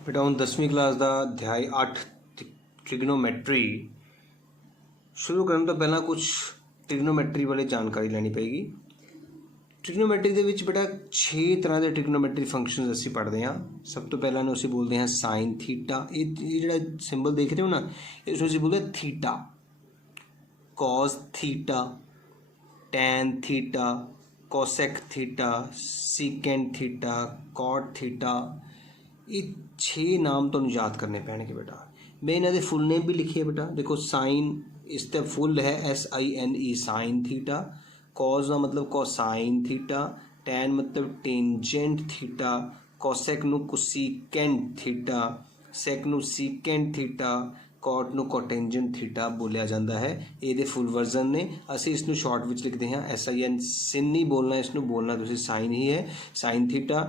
बेटा हुण 10वीं क्लास का अध्याय 8 ट्रिग्नोमैट्री शुरू करने तो पहला कुछ ट्रिग्नोमैट्री वाली जानकारी लैनी पेगी। ट्रिग्नोमैट्री दे विच बेटा 6 तरह के ट्रिग्नोमैट्री फंक्शनस असीं पढ़ते हैं। सब तो पहला इहनूं असीं बोलते हैं साइन थीटा। ये जिहड़ा सिंबल देख रहे हो ना, इसनूं असीं बोलते हैं theta, cos theta, tan theta, cosec theta, secant theta, cot theta. ये 6 नाम तो याद करने पैणगे बेटा। मैं इन्हां दे फुल नेम भी लिखे बेटा। देखो साइन इसका फुल है SINE साइन थीटा। कॉस का मतलब कोसाइन थीटा। टैन मतलब टेंजेंट थीटा। कोसेक नू कोसीकेंट थीटा। सैक नू सीकेंट थीटा। कॉट नू कोटेंजेंट थीटा बोलिया जाता है। ये फुल वर्जन ने असी इसनूं शॉर्ट विच लिखते हैं SIN। सिन नहीं बोलना, इसनूं बोलना तुसीं साइन ही है। Sign theta,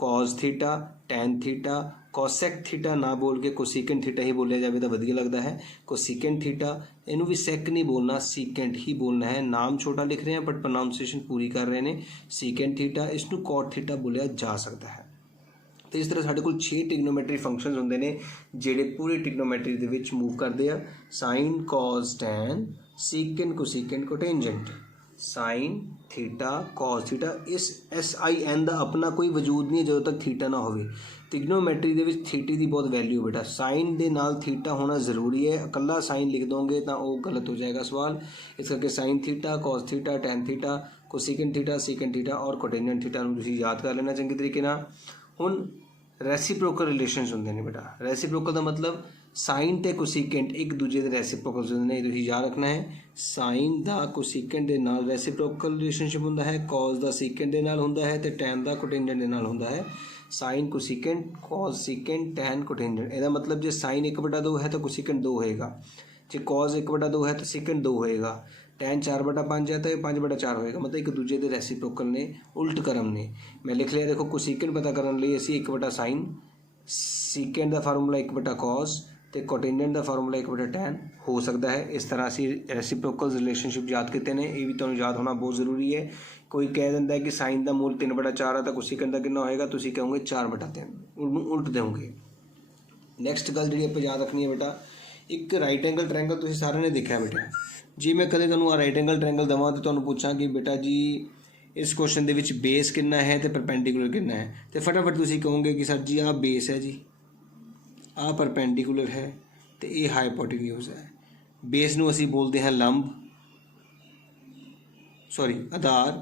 cos theta, tan theta, cosec theta ना बोल के कोसीकेंट थीटा ही बोलिया जाए तो वधिया लगता है। कोसीकेंट थीटा, इनू भी सैक नहीं बोलना, सीकेंट ही बोलना है। नाम छोटा लिख रहे हैं बट प्रोनाउंसिएशन पूरी कर रहे हैं। सीकेंट थीटा, इसनू कॉट थीटा बोलिया जा सकता है। तो इस तरह साढ़े कोल 6 ट्रिग्नोमैट्री फंक्शनस होंदे ने जिहड़े पूरी ट्रिग्नोमैट्री दे विच मूव करते हैं। Sine, cos, tan, secant, cosecant, cotangent. Sine theta, cos theta, इस SIN का अपना कोई वजूद नहीं है जो तक थीटा ना होवे। ट्रिग्नोमैट्री दे विच थीटे की बहुत वैल्यू बेटा। साइन दे नाल थीटा होना जरूरी है। अकला साइन लिख दोगे तो वो गलत हो जाएगा सवाल। इस करके sign theta, cos theta, tan theta, cosecant theta, secant theta और कोटेंजेंट थीटा नूं तुसीं याद कर लेना चंगे तरीके नाल। हुण रेसिप्रोकल रिलेशनस होंदे ने बेटा। रेसिप्रोकल का मतलब साइन ते कोसीकेंट एक दूजे के रेसिप्रोकल होंदे ने, तुसीं याद रखना है। साइन दा कोसीकेंट दे नाल रेसिप्रोकल रिलेशनशिप होंदा है, कॉस दा सीकेंट दे नाल होंदा है ते टैन दा कोटेंजेंट दे नाल होंदा है। Sine cosecant, cos secant, tan cotangent. ਇਹਦਾ मतलब जे साइन 1/2 है तो कोसीकेंट 2 होएगा। जे कॉस 1/2 है तो सीकेंट 2 होएगा। टैन 4/5 है तो ये 5/4 होएगा। मतलब एक दूजे के रेसिप्रोकल ने, उल्ट क्रम ने। मैं लिख लिया, देखो कोसीकेंट पता करने लिए असीं 1/sin, सीकेंट का फार्मूला 1/cos ते कोटेंजेंट का फार्मूला 1/tan हो सकता है। इस तरह असीं रेसिप्रोकल रिलेशनशिप याद किए हैं। ये भी तुहानूं याद होना बहुत जरूरी है। कोई कह दिंदा है कि साइन का मूल 3/4 है तो कोसीकेंट का कितना होएगा, तुसीं कहोगे 4/3, उल्ट दोगे। नैक्सट गल जी आप याद रखनी है बेटा, एक राइट एंगल ट्रायंगल तुसीं सारिਆਂ ने देखा बेटा। जी मैं कदे तुहानूं राइट एंगल ट्रायंगल देवां तो तुहानूं पूछां कि बेटा जी इस क्वेश्चन दे विच बेस कितना है तो परपेंडिकुलर कितना है, तो फटाफट तुसीं कहोगे कि सर जी आ बेस है जी, आ परपेंडिकुलर है तो ये हाइपोटेन्यूज है। बेस नूं असीं बोलते हैं लंब, सॉरी आधार,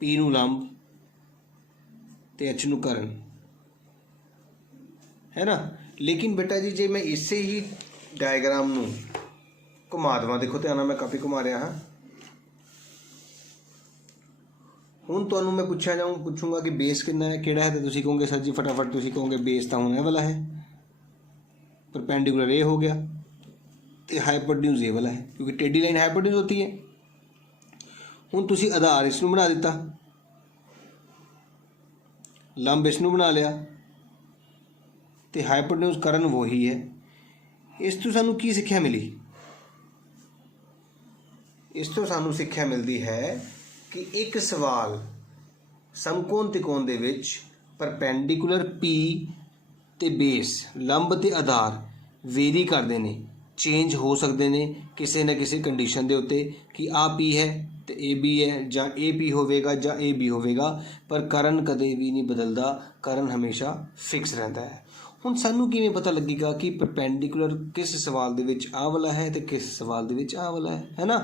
पी नूं लंब ते एच नूं करण, है ना। लेकिन बेटा जी जे मैं इसे ही डायग्राम नूं घुमा देवां, देखो ध्यान नाल मैं काफ़ी घुमा रहा हाँ। हुण तुहानूं मैं पूछूंगा कि बेस कितना है, किहड़ा है, तो तुसीं कहोगे सर जी फटाफट तुसीं कहोगे बेस तो हुण इह वाला है, परपेंडिकुलर ये हो गया तो हाइपोटेन्यूज ये वाला है, क्योंकि टेढ़ी लाइन हाइपोटेन्यूज होती है। हुण तुसीं आधार इसनूं बना दिता, लंब इसनूं बना लिया तो हाइपोटेन्यूज करण वही है। इस तो सानू की सिक्ख्या मिली, इस तो सानू सिक्ख्या मिलती है कि एक सवाल समकोण त्रिकोण दे विच परपेंडिकुलर पी ते बेस, लंब ते आधार वेरी करते हैं, चेंज हो सकते हैं किसी न किसी कंडीशन के उत्ते कि आ पी है तो ए बी है, जां ए पी होवेगा जां ए बी होवेगा, पर करण कदे भी नहीं बदलता, करण हमेशा फिक्स रहता है। हुण सानू किवें पता लगेगा कि परपेंडिकुलर किस सवाल दे विच आ वाला है तो किस सवाल दे विच आ वाला है ना।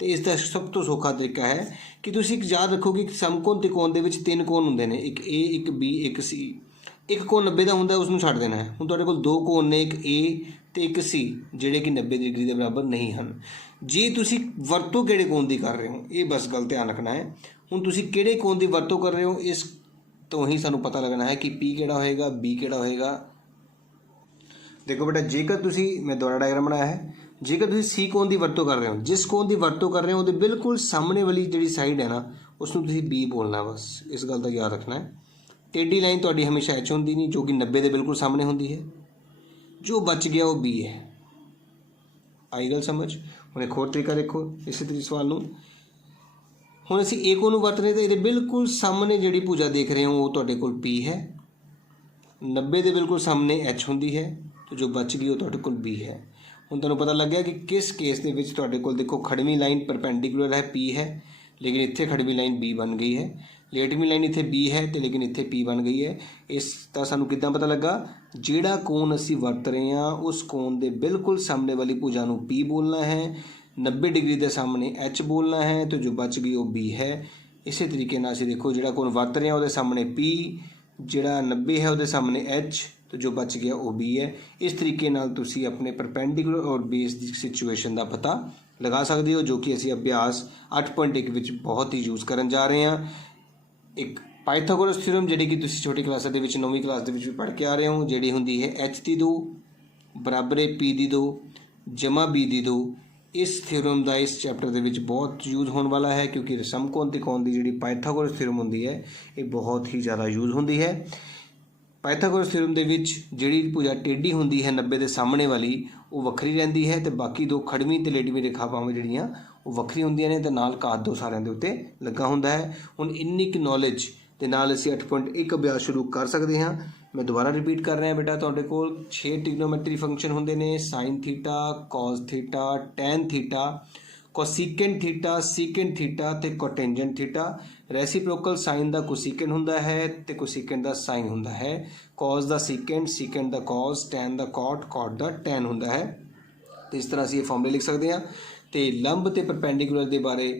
तो इसका सब तो सौखा तरीका है कि तुसीं याद रखोगे कि समकोण त्रिकोण दे विच 3 कोण हुंदे ने, एक ए, एक बी, एक सी। एक कोण 90 का हुंदा उसनूं छड्ड देना है। हुण तुहाडे कोल 2 कोण ने, एक ए ते एक सी, जिहड़े कि 90 डिग्री के बराबर नहीं हैं। जे तुसीं वरतों किहड़े कोण दी कर रहे हो, ये बस गल ध्यान रखना है। हुण तुसीं किहड़े कोण दी वरतों कर रहे हो, इस तो ही सानूं पता लगना है कि पी किहड़ा होएगा, बी किहड़ा होएगा। देखो बेटा जेकर तुसीं, मैं दोबारा डायग्राम बनाया है, जेकर तुसीं सी कोण की वरतों कर रहे हो, जिस कोण की वरतों कर रहे हो वो बिल्कुल सामने वाली जी साइड है ना, उसनूं तुसीं बी बोलना, बस इस गल का याद रखना है। टेढ़ी लाइन तुहाडी हमेशा एच होंदी नहीं, जो कि 90 के बिल्कुल सामने होंदी है, जो बच गया वो बी है। आई गल समझ। हुण एक होर तरीका देखो इस सवाल नूं। हुण असीं ए कोण नूं वरत रहे तो ये बिल्कुल सामने जिहड़ी भुजा देख रहे हो वो तुहाडे कोल पी है, 90 ਦੇ ਬਿਲਕੁਲ ਸਾਹਮਣੇ H ਹੁੰਦੀ ਹੈ, तो जो बच गई वो ਤੁਹਾਡੇ ਕੋਲ B है। ਹੁਣ ਤੁਹਾਨੂੰ ਪਤਾ ਲੱਗ ਗਿਆ ਕਿ ਕਿਸ ਕੇਸ ਦੇ ਵਿੱਚ ਤੁਹਾਡੇ ਕੋਲ ਦੇਖੋ ਖੜਵੀਂ ਲਾਈਨ ਪਰਪੈਂਡੀਕੂਲਰ ਹੈ P ਹੈ, ਲੇਕਿਨ ਇੱਥੇ ਖੜਵੀਂ ਲਾਈਨ B ਬਣ ਗਈ ਹੈ। ਲੇਟਵੀਂ ਲਾਈਨ ਇੱਥੇ B ਹੈ ਤੇ ਲੇਕਿਨ ਇੱਥੇ P ਬਣ ਗਈ ਹੈ। ਇਸ ਦਾ ਸਾਨੂੰ ਕਿੱਦਾਂ ਪਤਾ ਲੱਗਾ? ਜਿਹੜਾ ਕੋਣ ਅਸੀਂ ਵਰਤ ਰਹੇ ਹਾਂ ਉਸ ਕੋਣ ਦੇ ਬਿਲਕੁਲ ਸਾਹਮਣੇ ਵਾਲੀ ਭੁਜਾ ਨੂੰ P ਬੋਲਣਾ ਹੈ, 90 ਡਿਗਰੀ ਦੇ ਸਾਹਮਣੇ H ਬੋਲਣਾ ਹੈ, ਤੇ ਜੋ ਬਚ ਗਈ ਉਹ B ਹੈ। ਇਸੇ ਤਰੀਕੇ ਨਾਲ ਅਸੀਂ ਦੇਖੋ ਜਿਹੜਾ ਕੋਣ ਵਰਤ ਰਹੇ ਹਾਂ ਉਹਦੇ ਸਾਹਮਣੇ P, ਜਿਹੜਾ 90 ਹੈ ਉਹਦੇ ਸਾਹਮਣੇ H, तो जो बच गया वो B है। इस तरीके नाल तुसी अपने परपेंडिकुलर और बेस की सिचुएशन का पता लगा सकते हो, जो कि असी अभ्यास 8.1 विच बहुत ही यूज़ करन जा रहे हैं। एक पाइथागोरस थ्योरम जिहड़ी कि तुसी छोटी क्लास दे विच 9वीं क्लास दे विच भी पढ़ के आ रहे हो, जिहड़ी हुंदी है H दी 2 बराबर है P दी 2 जमा B दी 2। इस थ्योरम का इस चैप्टर के विच बहुत यूज़ होने वाला है, क्योंकि समकोण त्रिकोण की जिहड़ी पाइथागोरस थ्योरम हुंदी है ये बहुत ही ज़्यादा यूज़ होंदी है। पाइथागोरस थ्योरम दे विच जिहड़ी भुजा टेढ़ी हुंदी है 90 दे सामने वाली वो वक्री रहिंदी है, ते बाकी दो खड़वीं ते लेटवीं रेखावां जिहड़ियां वो वक्री हुंदियां ने, ते नाल घात दो सारिਆਂ ਦੇ ਉੱਤੇ ਲੱਗਾ ਹੁੰਦਾ है। ਹੁਣ ਇੰਨੀ ਕੁ ਨੌਲੇਜ ਦੇ ਨਾਲ ਅਸੀਂ 8.1 ਅਭਿਆਸ ਸ਼ੁਰੂ ਕਰ ਸਕਦੇ ਹਾਂ। ਮੈਂ ਦੁਬਾਰਾ ਰਿਪੀਟ ਕਰ ਰਿਹਾ ਬੇਟਾ, ਤੁਹਾਡੇ ਕੋਲ 6 ਟ੍ਰਿਗਨੋਮੈਟਰੀ ਫੰਕਸ਼ਨ ਹੁੰਦੇ ਨੇ, sine theta, cos theta, tan theta, cosecant theta, secant theta ਤੇ ਕੋਟੈਂਜੈਂਟ ਥੀਟਾ। ਰੈਸੀਪ੍ਰੋਕਲ ਸਾइन ਦਾ ਕੋਸੀਕੈਂਟ ਹੁੰਦਾ ਹੈ ਤੇ ਕੋਸੀਕੈਂਟ ਦਾ ਸਾइन ਹੁੰਦਾ ਹੈ, cos ਦਾ ਸੀਕੈਂਟ, ਸੀਕੈਂਟ ਦਾ cos, tan ਦਾ cot, cot ਦਾ tan ਹੁੰਦਾ ਹੈ। ਤੇ ਇਸ ਤਰ੍ਹਾਂ ਅਸੀਂ ਇਹ ਫਾਰਮੂਲੇ ਲਿਖ ਸਕਦੇ ਹਾਂ। ਤੇ ਲੰਬ ਤੇ ਪਰਪੈਂਡੀਕੂਲਰ ਦੇ ਬਾਰੇ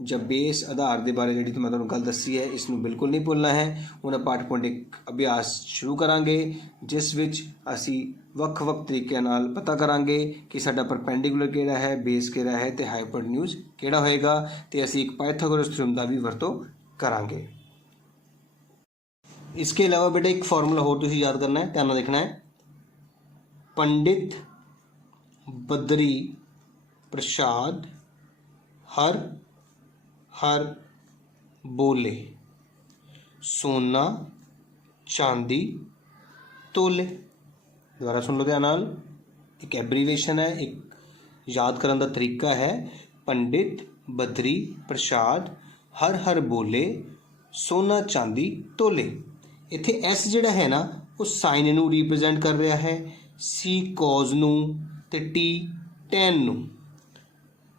ਜਾਂ ਬੇਸ ਆਧਾਰ ਦੇ ਬਾਰੇ ਜਿਹੜੀ ਮੈਂ ਤੁਹਾਨੂੰ ਗੱਲ ਦੱਸੀ ਹੈ ਇਸ ਨੂੰ ਬਿਲਕੁਲ ਨਹੀਂ ਭੁੱਲਣਾ ਹੈ। ਹੁਣ ਆਪਾਂ 8.1 ਅਭਿਆਸ ਸ਼ੁਰੂ ਕਰਾਂਗੇ, ਜਿਸ ਵਿੱਚ ਅਸੀਂ ਵੱਖ-ਵੱਖ ਤਰੀਕਿਆਂ ਨਾਲ ਪਤਾ ਕਰਾਂਗੇ ਕਿ ਸਾਡਾ ਪਰਪੈਂਡੀਕੂਲਰ ਕਿਹੜਾ ਹੈ, ਬੇਸ ਕਿਹੜਾ ਹੈ ਤੇ ਹਾਈਪੋਟੈਨਿਊਜ਼ ਕਿਹੜਾ ਹੋਏਗਾ, ਤੇ ਅਸੀਂ ਇੱਕ ਪਾਇਥਾਗੋਰਸ ਥਿਊਰਮ ਦਾ ਵੀ ਵਰਤੋਂ ਕਰਾਂਗੇ। इसके अलावा बेटा एक फार्मूला होर तुसीं याद करना है, ध्यान नाल देखना है। पंडित बद्री प्रसाद हर हर बोले, सोना चांदी तोले। दोबारा सुन लो ध्यान नाल, एक एब्रीवेशन है, एक याद करने का तरीका है। पंडित बद्री प्रसाद हर हर बोले, सोना चांदी तोले। इत्थे एस जिहड़ा है ना वो साइन नूं रिप्रजेंट कर रहा है, सी कॉज नूं ते टी टैन नूं।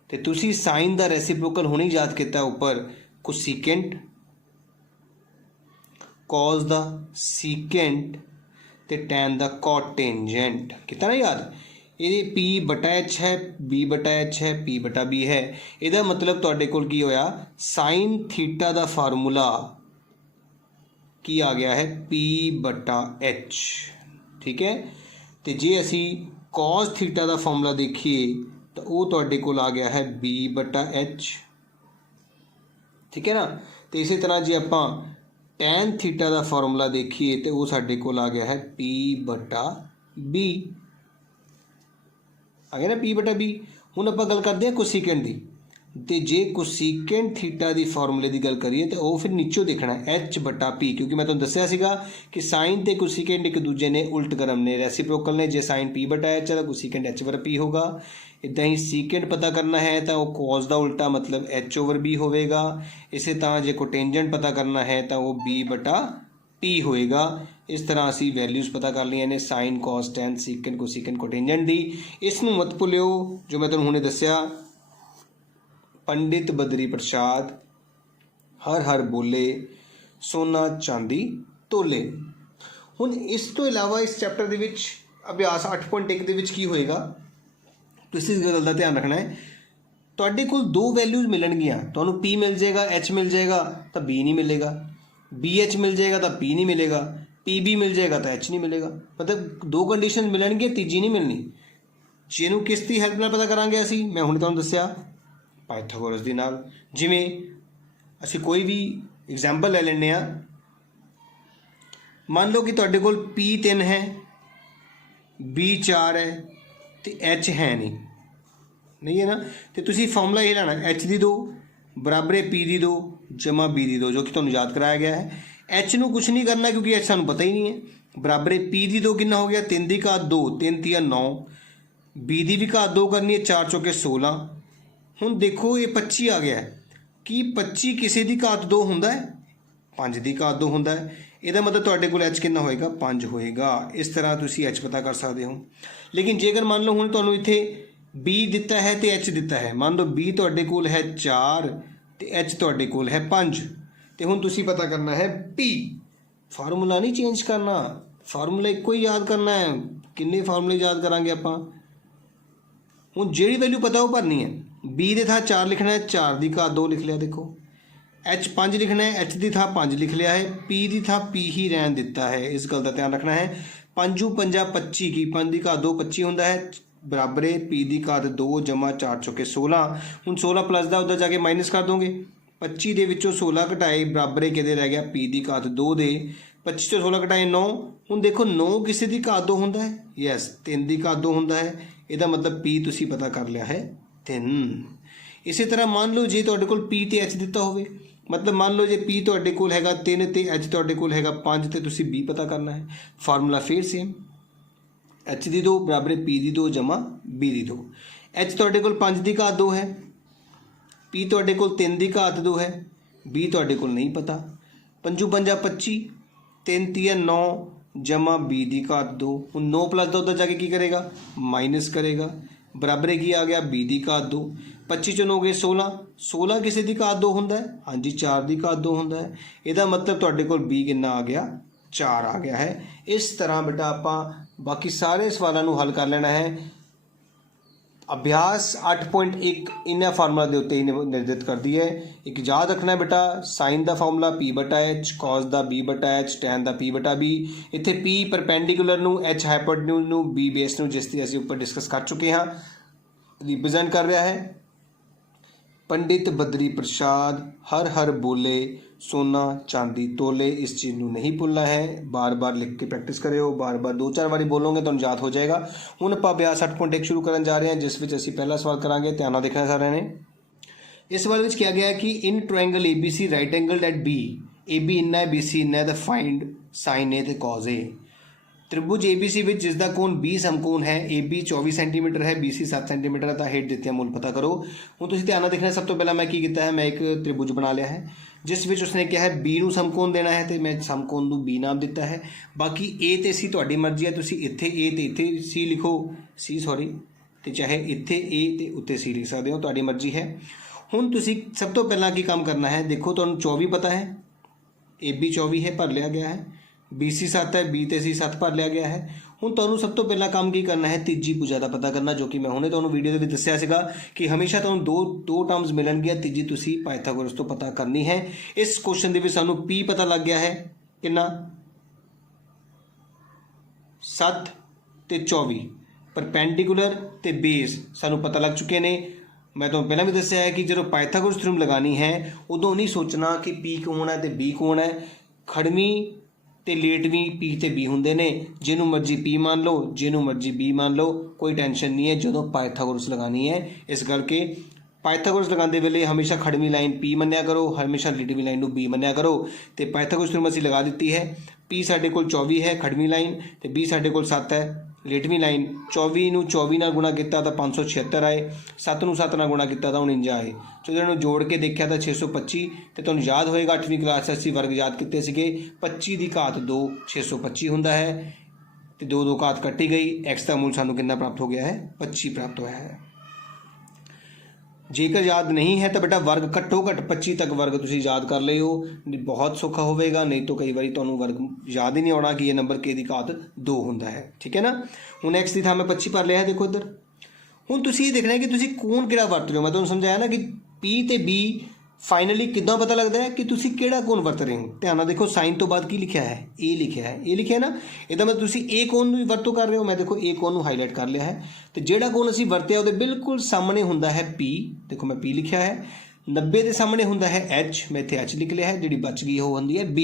ते तुसी साइन दा रेसिप्रोकल हुणे याद किया उपर, कोसीकेंट, कॉज दा सीकेंट ते टैन दा कॉटेंजेंट कितना ना याद। ये पी बटा एच है, बी बटा एच है, पी बटा बी है। इहदा मतलब तुहाडे कोल की होया, साइन थीटा दा फार्मूला की आ गया है P बटा H, ठीक है। तो जे असी कॉस थीटा का फॉर्मूला देखिए तो वो तुहाडे कोल आ गया है B बटा H, ठीक है ना। तो इसी तरह जे आपां टैन थीटा का फॉर्मूला देखिए तो वो साडे कोल आ गया है P बटा B, आ गया ना P बटा B। हुण आपां गल करदे हां कोसीकेंट दी, तो जे कोसीकेंट थीटा की फार्मूले की गल करिए तो वह फिर नीचों देखना है H बटा P, क्योंकि मैं तुहानूं दस्सिया सीगा कि साइन ते कोसीकेंट एक दूजे ने उल्ट क्रम ने, रेसिप्रोकल ने। जे साइन P बटा H है तो कोसीकेंट H बटा P होगा। इदां ही सीकेंट पता करना है तो वह कॉस का उल्टा मतलब H ओवर B होएगा। इसे तरह जे कोटेंजेंट पता करना है तो वह B बटा P होएगा। इस तरह असी वैल्यूज़ पता कर लिया ने, sine cos tan secant cosecant cotangent दी। इसनूं मत भुल्लिओ जो मैं तुहानूं हुणे दस्सिया, पंडित बद्री प्रसाद हर हर बोले, सोना चांदी तोले। हुण इस तो इलावा इस चैप्टर दे विच अभ्यास 8.1 दे विच की होएगा, तुसीं इस गल दा ध्यान रखना है। तुहाडे कोल दो वैल्यूज़ मिलणगियां, तुहानूं P मिल जाएगा, H मिल जाएगा तो B नहीं मिलेगा, BH मिल जाएगा तो P नहीं मिलेगा, PB मिल जाएगा तो H नहीं मिलेगा। मतलब दो कंडीशन मिलणगियां, तीजी नहीं मिलनी। ਜਿਹਨੂੰ किस की हैल्प नाल पता करांगे असीं, मैं हुणे तुहानूं दस्सिया पाइथागोरस दे नाल। जिवें असीं कोई भी एग्जाम्पल ले लैंदे आ, मान लो कि तुहाडे कोल P3 है, B4 है तो H है नहीं है ना। तो तुसीं फार्मूला ये लाना, H दी 2 बराबर है P दी 2 जमा B दी 2, जो कि तुहानूं याद कराया गया है। H नूं कुछ नहीं करना क्योंकि H सानूं पता ही नहीं है। बराबर है P दी 2 कितना हो गया, 3 की घात 2, 3 तिया 9, B दी भी घात 2 करनी है, 4 चौके 16। हुण देखो ये 25 आ गया है कि 25 किसी की घात 2 हुंदा है, 5 की घात 2 हुंदा है। ਇਹਦਾ ਮਤਲਬ ਤੁਹਾਡੇ ਕੋਲ h ਕਿੰਨਾ ਹੋਏਗਾ 5 ਹੋਏਗਾ। ਇਸ ਤਰ੍ਹਾਂ ਤੁਸੀਂ h ਪਤਾ ਕਰ ਸਕਦੇ ਹੋ। ਲੇਕਿਨ ਜੇਕਰ ਮੰਨ ਲਓ ਹੁਣ ਤੁਹਾਨੂੰ ਇੱਥੇ b ਦਿੱਤਾ ਹੈ ਤੇ h ਦਿੱਤਾ ਹੈ, ਮੰਨ ਲਓ b ਤੁਹਾਡੇ ਕੋਲ ਹੈ 4 ਤੇ h ਤੁਹਾਡੇ ਕੋਲ ਹੈ 5, ਤੇ ਹੁਣ ਤੁਸੀਂ ਪਤਾ ਕਰਨਾ ਹੈ p। ਫਾਰਮੂਲਾ ਨਹੀਂ ਚੇਂਜ ਕਰਨਾ, ਫਾਰਮੂਲਾ ਇੱਕੋ ਹੀ ਯਾਦ ਕਰਨਾ ਹੈ। ਕਿੰਨੇ ਫਾਰਮੂਲੇ ਯਾਦ ਕਰਾਂਗੇ ਆਪਾਂ? ਹੁਣ ਜਿਹੜੀ ਵੈਲਿਊ ਪਤਾ ਉਹ ਭਰਨੀ ਹੈ। b ਦੇ ਥਾਂ 4 ਲਿਖਣਾ ਹੈ, 4 ਦੀ ਘਾਤ 2 ਲਿਖ ਲਿਆ। ਦੇਖੋ h 5 ਲਿਖਣਾ ਹੈ, h ਦੀ ਥਾਂ 5 ਲਿਖ ਲਿਆ ਹੈ, p ਦੀ ਥਾਂ p ਹੀ ਰਹਿਣ ਦਿੱਤਾ ਹੈ। ਇਸ ਗੱਲ ਦਾ ਧਿਆਨ ਰੱਖਣਾ ਹੈ। 5 5 25 ਕੀ 5 ਦੀ ਘਾਤ 2 25 ਹੁੰਦਾ ਹੈ, ਬਰਾਬਰ ਹੈ p ਦੀ ਘਾਤ 2 ਜਮਾ 4 ਚੌਕੇ 16। ਹੁਣ 16 ਪਲੱਸ ਦਾ ਉੱਧਰ ਜਾ ਕੇ ਮਾਈਨਸ ਕਰ ਦੋਗੇ। 25 ਦੇ ਵਿੱਚੋਂ 16 ਘਟਾਏ ਬਰਾਬਰ ਹੈ ਕਿਹਦੇ ਰਹਿ ਗਿਆ p ਦੀ ਘਾਤ 2 ਦੇ। 25 ਤੋਂ 16 ਘਟਾਏ 9। ਹੁਣ ਦੇਖੋ 9 ਕਿਸੇ ਦੀ ਘਾਤ 2 ਹੁੰਦਾ ਹੈ, ਯੈਸ 3 ਦੀ ਘਾਤ 2 ਹੁੰਦਾ ਹੈ। ਇਹਦਾ ਮਤਲਬ p ਤੁਸੀਂ ਪਤਾ ਕਰ ਲਿਆ ਹੈ 3। ਇਸੇ ਤਰ੍ਹਾਂ ਮੰਨ ਲਓ ਜੇ ਤੁਹਾਡੇ ਕੋਲ p ਤੇ h ਦਿੱਤਾ ਹੋਵੇ, ਮਤਲਬ ਮੰਨ ਲਓ ਜੇ p ਤੁਹਾਡੇ ਕੋਲ ਹੈਗਾ 3 ਤੇ h ਤੁਹਾਡੇ ਕੋਲ ਹੈਗਾ 5, ਤੇ ਤੁਸੀਂ b ਪਤਾ ਕਰਨਾ ਹੈ। ਫਾਰਮੂਲਾ ਫਿਰ ਸੇਮ, h ਦੀ 2 ਬਰਾਬਰ ਹੈ p ਦੀ 2 ਜਮਾ b ਦੀ 2। h ਤੁਹਾਡੇ ਕੋਲ 5 ਦੀ ਘਾਤ 2 ਹੈ, p ਤੁਹਾਡੇ ਕੋਲ 3 ਦੀ ਘਾਤ 2 ਹੈ, b ਤੁਹਾਡੇ ਕੋਲ ਨਹੀਂ ਪਤਾ। 5 5 25, 3 3 9 ਜਮਾ b ਦੀ ਘਾਤ 2। ਹੁਣ 9 ਪਲੱਸ ਦਾ ਉੱਧਰ ਜਾ ਕੇ ਕੀ ਕਰੇਗਾ? ਮਾਈਨਸ ਕਰੇਗਾ। ਬਰਾਬਰ ਕੀ ਆ ਗਿਆ? b ਦੀ ਘਾਤ 2। 25 ਚੋਂ 9 ਗਏ 16। 16 ਕਿਸੇ ਦੀ ਘਾਤ 2 ਹੁੰਦਾ ਹੈ? ਹਾਂਜੀ 4 ਦੀ ਘਾਤ 2 ਹੁੰਦਾ ਹੈ। ਇਹਦਾ ਮਤਲਬ ਤੁਹਾਡੇ ਕੋਲ b ਕਿੰਨਾ ਆ ਗਿਆ? 4 ਆ ਗਿਆ ਹੈ। ਇਸ ਤਰ੍ਹਾਂ ਬੇਟਾ ਆਪਾਂ ਬਾਕੀ ਸਾਰੇ ਸਵਾਲਾਂ ਨੂੰ ਹੱਲ ਕਰ ਲੈਣਾ ਹੈ। ਅਭਿਆਸ 8.1 ਇਹਨਾਂ ਫਾਰਮੂਲਾ ਦੇ ਉੱਤੇ ਹੀ ਨਿਰਧਿਤ ਕਰਦੀ ਹੈ। ਇੱਕ ਯਾਦ ਰੱਖਣਾ ਬੇਟਾ, ਸਾਈਨ ਦਾ ਫਾਰਮੂਲਾ p/h, ਕਾਸ ਦਾ b/h, ਟੈਨ ਦਾ p/b। ਇੱਥੇ p ਪਰਪੈਂਡੀਕੂਲਰ ਨੂੰ, h ਹਾਈਪੋਟੈਨਿਊਜ਼ ਨੂੰ, b ਬੇਸ ਨੂੰ, ਜਿਸ ਦੀ ਅਸੀਂ ਉੱਪਰ ਡਿਸਕਸ ਕਰ ਚੁੱਕੇ ਹਾਂ। ਰਿਪਰੈਜ਼ੈਂਟ ਕਰ ਰਿਹਾ ਹੈ पंडित बद्री प्रसाद हर हर बोले सोना चांदी तोले। इस चीज़ ਨੂੰ नहीं भुलना है, बार बार लिख के प्रैक्टिस करियो, बार बार 2-4 ਵਾਰੀ ਬੋਲੋਗੇ ਤੁਹਾਨੂੰ ਯਾਦ ਹੋ ਜਾਏਗਾ। ਹੁਣ ਆਪਾਂ ਅਭਿਆਸ 8.1 ਸ਼ੁਰੂ ਕਰਨ ਜਾ ਰਹੇ ਹਾਂ, ਜਿਸ ਵਿੱਚ ਅਸੀਂ ਪਹਿਲਾ ਸਵਾਲ ਕਰਾਂਗੇ। ਧਿਆਨ ਨਾਲ ਦੇਖਣਾ ਸਾਰਿਆਂ ਨੇ। ਇਸ ਸਵਾਲ ਵਿੱਚ ਕਿਹਾ ਗਿਆ ਹੈ ਕਿ in triangle ABC right angled at B, AB ਇੰਨਾ ਹੈ, BC ਇੰਨਾ ਹੈ, ਤਾਂ ਫਾਈਂਡ ਸਾਈਨ A ਤੇ ਕਾਜ਼ A। त्रिभुज ABC ਵਿੱਚ ਜਿਸ ਦਾ ਕੋਣ B ਸਮਕੋਣ ਹੈ, AB 24 ਸੈਂਟੀਮੀਟਰ ਹੈ, BC 7 ਸੈਂਟੀਮੀਟਰ ਹੈ, ਤਾਂ ਹੇਠ ਦਿੱਤੀਆਂ ਮੁੱਲ ਪਤਾ ਕਰੋ। ਹੁਣ ਤੁਸੀਂ ਧਿਆਨ ਨਾਲ ਦੇਖਣਾ, ਸਭ ਤੋਂ ਪਹਿਲਾਂ ਮੈਂ ਕੀ ਕੀਤਾ ਹੈ, ਮੈਂ ਇੱਕ त्रिभुज ਬਣਾ ਲਿਆ ਹੈ ਜਿਸ ਵਿੱਚ ਉਸਨੇ ਕਿਹਾ ਹੈ B ਨੂੰ ਸਮਕੋਣ ਦੇਣਾ ਹੈ, ਤੇ ਮੈਂ ਸਮਕੋਣ ਨੂੰ B ਨਾਮ ਦਿੱਤਾ ਹੈ। ਬਾਕੀ A ਤੇ C ਤੁਹਾਡੀ ਮਰਜ਼ੀ ਹੈ, ਤੁਸੀਂ ਇੱਥੇ A ਤੇ ਇੱਥੇ C ਲਿਖੋ, ਤੇ ਚਾਹੇ ਇੱਥੇ A ਤੇ ਉੱਤੇ C ਲਿਖ ਸਕਦੇ ਹੋ, ਤੁਹਾਡੀ ਮਰਜ਼ੀ ਹੈ। ਹੁਣ ਤੁਸੀਂ ਸਭ ਤੋਂ ਪਹਿਲਾਂ ਕੀ ਕੰਮ ਕਰਨਾ ਹੈ, ਦੇਖੋ ਤੁਹਾਨੂੰ 24 ਪਤਾ ਹੈ, AB 24 ਹੈ, ਭਰ ਲਿਆ ਗਿਆ ਹੈ। BC 7 ਹੈ, B ਤੇ C 7 ਭਰ ਲਿਆ ਗਿਆ ਹੈ। ਹੁਣ ਤੁਹਾਨੂੰ ਸਭ ਤੋਂ ਪਹਿਲਾਂ ਕੰਮ ਕੀ ਕਰਨਾ ਹੈ, ਤੀਜੀ ਭੁਜਾ ਦਾ ਪਤਾ ਕਰਨਾ, ਜੋ ਕਿ ਮੈਂ ਹੁਣੇ ਤੁਹਾਨੂੰ ਵੀਡੀਓ ਦੇ ਵਿੱਚ ਦੱਸਿਆ ਸੀਗਾ ਕਿ ਹਮੇਸ਼ਾ ਤੁਹਾਨੂੰ ਦੋ ਟਰਮਸ ਮਿਲਣਗੀਆਂ, ਤੀਜੀ ਤੁਸੀਂ ਪਾਇਥਾਗੋਰਸ ਤੋਂ ਪਤਾ ਕਰਨੀ ਹੈ। ਇਸ ਕੁਐਸਚਨ ਦੇ ਵਿੱਚ ਸਾਨੂੰ P ਪਤਾ ਲੱਗ ਗਿਆ ਹੈ, ਕਿੰਨਾ 7 ਤੇ 24, ਪਰਪੈਂਡੀਕੂਲਰ ਤੇ ਬੇਸ ਸਾਨੂੰ ਪਤਾ ਲੱਗ ਚੁੱਕੇ ਨੇ। ਮੈਂ ਤੁਹਾਨੂੰ ਪਹਿਲਾਂ ਵੀ ਦੱਸਿਆ ਹੈ ਕਿ ਜਦੋਂ ਪਾਇਥਾਗੋਰਸ ਥਿਊਰਮ ਲਗਾਉਣੀ ਹੈ ਉਦੋਂ ਨਹੀਂ ਸੋਚਣਾ ਕਿ P ਕੌਣ ਹੈ ਤੇ B ਕੌਣ ਹੈ। ਖੜਵੀਂ ਤੇ ਲੇਟਵੀਂ P ਤੇ B ਹੁੰਦੇ ਨੇ, ਜਿਹਨੂੰ ਮਰਜ਼ੀ P ਮੰਨ ਲਓ, ਜਿਹਨੂੰ ਮਰਜ਼ੀ B ਮੰਨ ਲਓ, ਕੋਈ ਟੈਨਸ਼ਨ ਨਹੀਂ ਹੈ ਜਦੋਂ ਪਾਇਥਾਗੋਰਸ ਲਗਾਉਣੀ ਹੈ। ਇਸ ਕਰਕੇ ਪਾਇਥਾਗੋਰਸ ਲਗਾਉਂਦੇ ਵੇਲੇ ਹਮੇਸ਼ਾ ਖੜਵੀਂ ਲਾਈਨ P ਮੰਨਿਆ ਕਰੋ, ਹਮੇਸ਼ਾ ਲੇਟਵੀਂ ਲਾਈਨ ਨੂੰ B ਮੰਨਿਆ ਕਰੋ। ਤੇ ਪਾਇਥਾਗੋਰਸ ਥਿਊਰਮ ਅਸੀਂ ਲਗਾ ਦਿੱਤੀ ਹੈ। P ਸਾਡੇ ਕੋਲ 24 ਹੈ ਖੜਵੀਂ ਲਾਈਨ, ਤੇ B ਸਾਡੇ ਕੋਲ 7 ਹੈ ਲੇਟਵੀਂ ਲਾਈਨ। 24 ਨੂੰ 24 ਨਾਲ ਗੁਣਾ ਕੀਤਾ ਤਾਂ 576 ਆਏ, 7 ਨੂੰ 7 ਨਾਲ ਗੁਣਾ ਕੀਤਾ ਤਾਂ 49 ਆਏ। ਜਦੋਂ ਇਹਨੂੰ ਜੋੜ ਕੇ ਦੇਖਿਆ ਤਾਂ 625। ਤੇ ਤੁਹਾਨੂੰ ਯਾਦ ਹੋਏਗਾ 8ਵੀਂ ਕਲਾਸ 'ਚ ਅਸੀਂ ਵਰਗ ਯਾਦ ਕੀਤੇ ਸੀਗੇ, 25 ਦੀ ਘਾਤ 2 625 ਹੁੰਦਾ ਹੈ, ਤੇ 2 ਘਾਤ ਕੱਟੀ ਗਈ। x ਦਾ ਮੁੱਲ ਸਾਨੂੰ ਕਿੰਨਾ ਪ੍ਰਾਪਤ ਹੋ ਗਿਆ ਹੈ, 25 ਪ੍ਰਾਪਤ ਹੋਇਆ ਹੈ। ਜੇਕਰ ਯਾਦ ਨਹੀਂ ਹੈ ਤਾਂ ਬੇਟਾ ਵਰਗ ਘੱਟੋ ਘੱਟ 25 ਤੱਕ ਵਰਗ ਤੁਸੀਂ ਯਾਦ ਕਰ ਲਿਓ, ਬਹੁਤ ਸੌਖਾ ਹੋਵੇਗਾ। ਨਹੀਂ ਤਾਂ ਕਈ ਵਾਰੀ ਤੁਹਾਨੂੰ ਵਰਗ ਯਾਦ ਹੀ ਨਹੀਂ ਆਉਣਾ ਕਿ ਇਹ ਨੰਬਰ k ਦੀ ਘਾਤ 2 ਹੁੰਦਾ ਹੈ, ਠੀਕ ਹੈ ਨਾ। ਹੁਣ x ਦੀ ਥਾਂ ਮੈਂ 25 ਭਰ ਲਿਆ ਹੈ, ਦੇਖੋ ਇੱਧਰ। ਹੁਣ ਤੁਸੀਂ ਇਹ ਦੇਖਣਾ ਕਿ ਤੁਸੀਂ ਕੋਣ ਕਿਹੜਾ ਵਰਤ ਰਹੇ ਹੋ। ਮੈਂ ਤੁਹਾਨੂੰ ਸਮਝਾਇਆ ਨਾ ਕਿ P ਤੇ B ਫਾਈਨਲੀ ਕਿੱਦਾਂ ਪਤਾ ਲੱਗਦਾ ਹੈ ਕਿ ਤੁਸੀਂ ਕਿਹੜਾ ਕੋਣ ਵਰਤ ਰਹੇ ਹੋ। ਧਿਆਨ ਨਾਲ ਦੇਖੋ, ਸਾਈਨ ਤੋਂ ਬਾਅਦ ਕੀ ਲਿਖਿਆ ਹੈ, A ਲਿਖਿਆ ਹੈ, A ਲਿਖਿਆ ਨਾ, ਇਹਦਾ ਮਤਲਬ ਤੁਸੀਂ A ਕੋਣ ਨੂੰ ਵੀ ਵਰਤੋਂ ਕਰ ਰਹੇ ਹੋ। ਮੈਂ ਦੇਖੋ A ਕੋਣ ਨੂੰ ਹਾਈਲਾਈਟ ਕਰ ਲਿਆ ਹੈ, ਤੇ ਜਿਹੜਾ ਕੋਣ ਅਸੀਂ ਵਰਤਿਆ ਉਹਦੇ ਬਿਲਕੁਲ ਸਾਹਮਣੇ ਹੁੰਦਾ ਹੈ P। ਦੇਖੋ ਮੈਂ P ਲਿਖਿਆ ਹੈ। 90 ਦੇ ਸਾਹਮਣੇ ਹੁੰਦਾ ਹੈ H, ਮੈਂ ਇੱਥੇ H ਲਿਖ ਲਿਆ ਹੈ, ਜਿਹੜੀ ਬਚ ਗਈ ਉਹ ਹੁੰਦੀ ਹੈ B।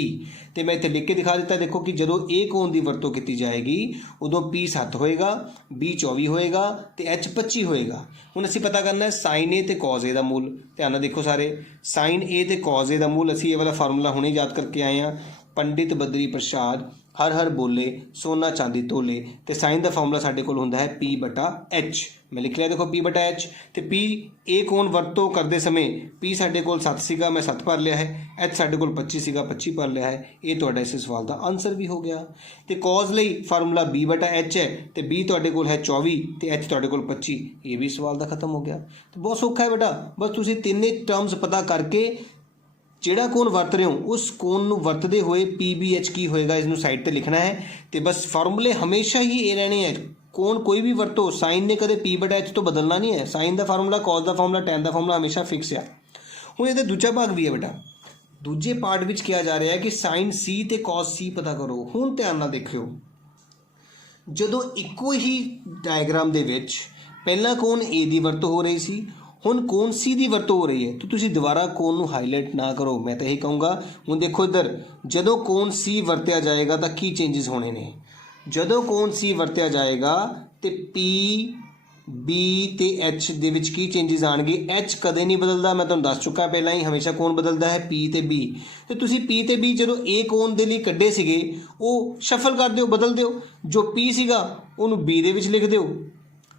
ਤੇ ਮੈਂ ਇੱਥੇ ਲਿਖ ਕੇ ਦਿਖਾ ਦਿੱਤਾ, ਦੇਖੋ ਕਿ ਜਦੋਂ A ਕੋਣ ਦੀ ਵਰਤੋਂ ਕੀਤੀ ਜਾਏਗੀ ਉਦੋਂ P 7 ਹੋਏਗਾ, B 24 ਹੋਏਗਾ, ਤੇ H 25 ਹੋਏਗਾ। ਹੁਣ ਅਸੀਂ ਪਤਾ ਕਰਨਾ ਹੈ ਸਾਈਨ A ਤੇ ਕਾਜ਼ A ਦਾ ਮੁੱਲ। ਧਿਆਨ ਨਾਲ ਦੇਖੋ ਸਾਰੇ, ਸਾਈਨ A ਤੇ ਕਾਜ਼ A ਦਾ ਮੁੱਲ ਅਸੀਂ ਇਹ ਵਾਲਾ ਫਾਰਮੂਲਾ ਹੁਣੇ ਯਾਦ ਕਰਕੇ ਆਏ ਹਾਂ। ਪੰਡਿਤ ਬਦਰੀ ਪ੍ਰਸਾਦ ਹਰ ਬੋਲੇ ਸੋਨਾ ਚਾਂਦੀ ਤੋਲੇ। ਤੇ ਸਾਈਨ ਦਾ ਫਾਰਮੂਲਾ ਸਾਡੇ ਕੋਲ ਹੁੰਦਾ ਹੈ P/H। ਮੈਂ ਲਿਖ ਲਿਆ ਦੇਖੋ P/H। ਤੇ P ਇਹ ਕੋਣ ਵਰਤੋਂ ਕਰਦੇ ਸਮੇਂ P ਸਾਡੇ ਕੋਲ 7 ਸੀਗਾ, ਮੈਂ 7 ਭਰ ਲਿਆ ਹੈ। H ਸਾਡੇ ਕੋਲ 25 ਸੀਗਾ, 25 ਭਰ ਲਿਆ ਹੈ। ਇਹ ਤੁਹਾਡਾ ਇਸ ਸਵਾਲ ਦਾ ਆਨਸਰ ਵੀ ਹੋ ਗਿਆ। ਤੇ ਕੌਜ਼ ਲਈ ਫਾਰਮੂਲਾ B/H ਹੈ, ਤੇ B ਤੁਹਾਡੇ ਕੋਲ ਹੈ 24 ਤੇ H ਤੁਹਾਡੇ ਕੋਲ 25। ਇਹ ਵੀ ਸਵਾਲ ਦਾ ਖਤਮ ਹੋ ਗਿਆ। ਤੇ ਬਹੁਤ ਸੌਖਾ ਹੈ ਬੇਟਾ, ਬਸ ਤੁਸੀਂ ਤਿੰਨੇ ਟਰਮਸ ਪਤਾ ਕਰਕੇ ਜਿਹੜਾ ਕੋਣ ਵਰਤ ਰਹੇ ਹੋ ਉਸ ਕੋਣ ਨੂੰ ਵਰਤਦੇ ਹੋਏ P/H ਕੀ ਹੋਏਗਾ ਇਸਨੂੰ ਸਾਈਡ ਤੇ ਲਿਖਣਾ ਹੈ। ਤੇ ਬਸ ਫਾਰਮੂਲੇ ਹਮੇਸ਼ਾ ਹੀ ਇਹ ਰਹਿਣੇ ਹੈ। ਕੋਣ ਕੋਈ ਵੀ ਵਰਤੋ, ਸਾਈਨ ਨੇ ਕਦੇ P/H ਤੋਂ ਬਦਲਣਾ ਨਹੀਂ ਹੈ। ਸਾਈਨ ਦਾ ਫਾਰਮੂਲਾ, ਕੌਜ਼ ਦਾ ਫਾਰਮੂਲਾ, ਟੈਨ ਦਾ ਫਾਰਮੂਲਾ ਹਮੇਸ਼ਾ ਫਿਕਸ ਹੈ। ਹੁਣ ਇਹਦਾ ਦੂਜਾ ਭਾਗ ਵੀ ਹੈ ਬੇਟਾ। ਦੂਜੇ ਪਾਰਟ ਵਿੱਚ ਕਿਹਾ ਜਾ ਰਿਹਾ ਹੈ ਕਿ ਸਾਈਨ C ਤੇ ਕੌਜ਼ C ਪਤਾ ਕਰੋ। ਹੁਣ ਧਿਆਨ ਨਾਲ ਦੇਖਿਓ, ਜਦੋਂ ਇੱਕੋ ਹੀ ਡਾਇਗਰਾਮ ਦੇ ਵਿੱਚ ਪਹਿਲਾਂ ਕੋਣ A ਦੀ ਵਰਤੋਂ ਹੋ ਰਹੀ ਸੀ, ਹੁਣ ਕੋਣ C ਦੀ ਵਰਤੋਂ ਹੋ ਰਹੀ ਹੈ, ਤਾਂ ਤੁਸੀਂ ਦੁਬਾਰਾ ਕੋਣ ਨੂੰ ਹਾਈਲਾਈਟ ਨਾ ਕਰੋ। ਮੈਂ ਤਾਂ ਇਹੀ ਕਹੂੰਗਾ, ਹੁਣ ਦੇਖੋ ਇੱਧਰ, ਜਦੋਂ ਕੋਣ C ਵਰਤਿਆ ਜਾਏਗਾ ਤਾਂ ਕੀ ਚੇਂਜਸ ਹੋਣੇ ਨੇ। ਜਦੋਂ ਕੋਣ C ਵਰਤਿਆ ਜਾਏਗਾ ਤੇ P, B ਤੇ H ਦੇ ਵਿੱਚ ਕੀ ਚੇਂਜਸ ਆਣਗੇ। H ਕਦੇ ਨਹੀਂ ਬਦਲਦਾ, ਮੈਂ ਤੁਹਾਨੂੰ ਦੱਸ ਚੁੱਕਾ ਪਹਿਲਾਂ ਹੀ। ਹਮੇਸ਼ਾ ਕੋਣ ਬਦਲਦਾ ਹੈ P ਤੇ B। ਤੇ ਤੁਸੀਂ P ਤੇ B ਜਦੋਂ A ਕੋਣ ਦੇ ਲਈ ਕੱਢੇ ਸੀਗੇ ਉਹ ਸ਼ਫਲ ਕਰ ਦਿਓ, ਬਦਲ ਦਿਓ। ਜੋ P ਸੀਗਾ ਉਹਨੂੰ B ਦੇ ਵਿੱਚ ਲਿਖ ਦਿਓ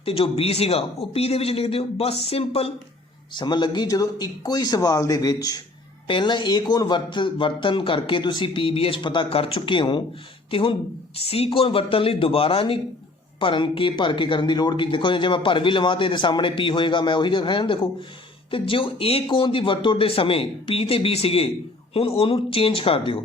ਤੇ ਜੋ B ਸੀਗਾ ਉਹ P ਦੇ ਵਿੱਚ ਲਿਖ ਦਿਓ। ਬਸ ਸਿੰਪਲ, ਸਮਝ ਲੱਗੀ। ਜਦੋਂ ਇੱਕੋ ਹੀ ਸਵਾਲ ਦੇ ਵਿੱਚ ਪਹਿਲਾਂ A ਕੋਣ ਵਰਤਨ ਕਰਕੇ ਤੁਸੀਂ P/H ਪਤਾ ਕਰ ਚੁੱਕੇ ਹੋ, ਤੇ ਹੁਣ C ਕੋਣ ਵਰਤਨ ਲਈ ਦੁਬਾਰਾ ਨਹੀਂ ਭਰ ਕੇ ਕਰਨ ਦੀ ਲੋੜ। ਕੀ ਦੇਖੋ, ਜੇ ਮੈਂ ਭਰ ਵੀ ਲਵਾਂ ਤੇ ਇਹਦੇ ਸਾਹਮਣੇ P ਹੋਏਗਾ, ਮੈਂ ਉਹੀ ਦੇਖਣਾ ਨਾ। ਦੇਖੋ, ਤੇ ਜੋ A ਕੋਣ ਦੀ ਵਰਤੋਂ ਦੇ ਸਮੇਂ P ਤੇ B ਸੀਗੇ, ਹੁਣ ਉਹਨੂੰ ਚੇਂਜ ਕਰ ਦਿਓ।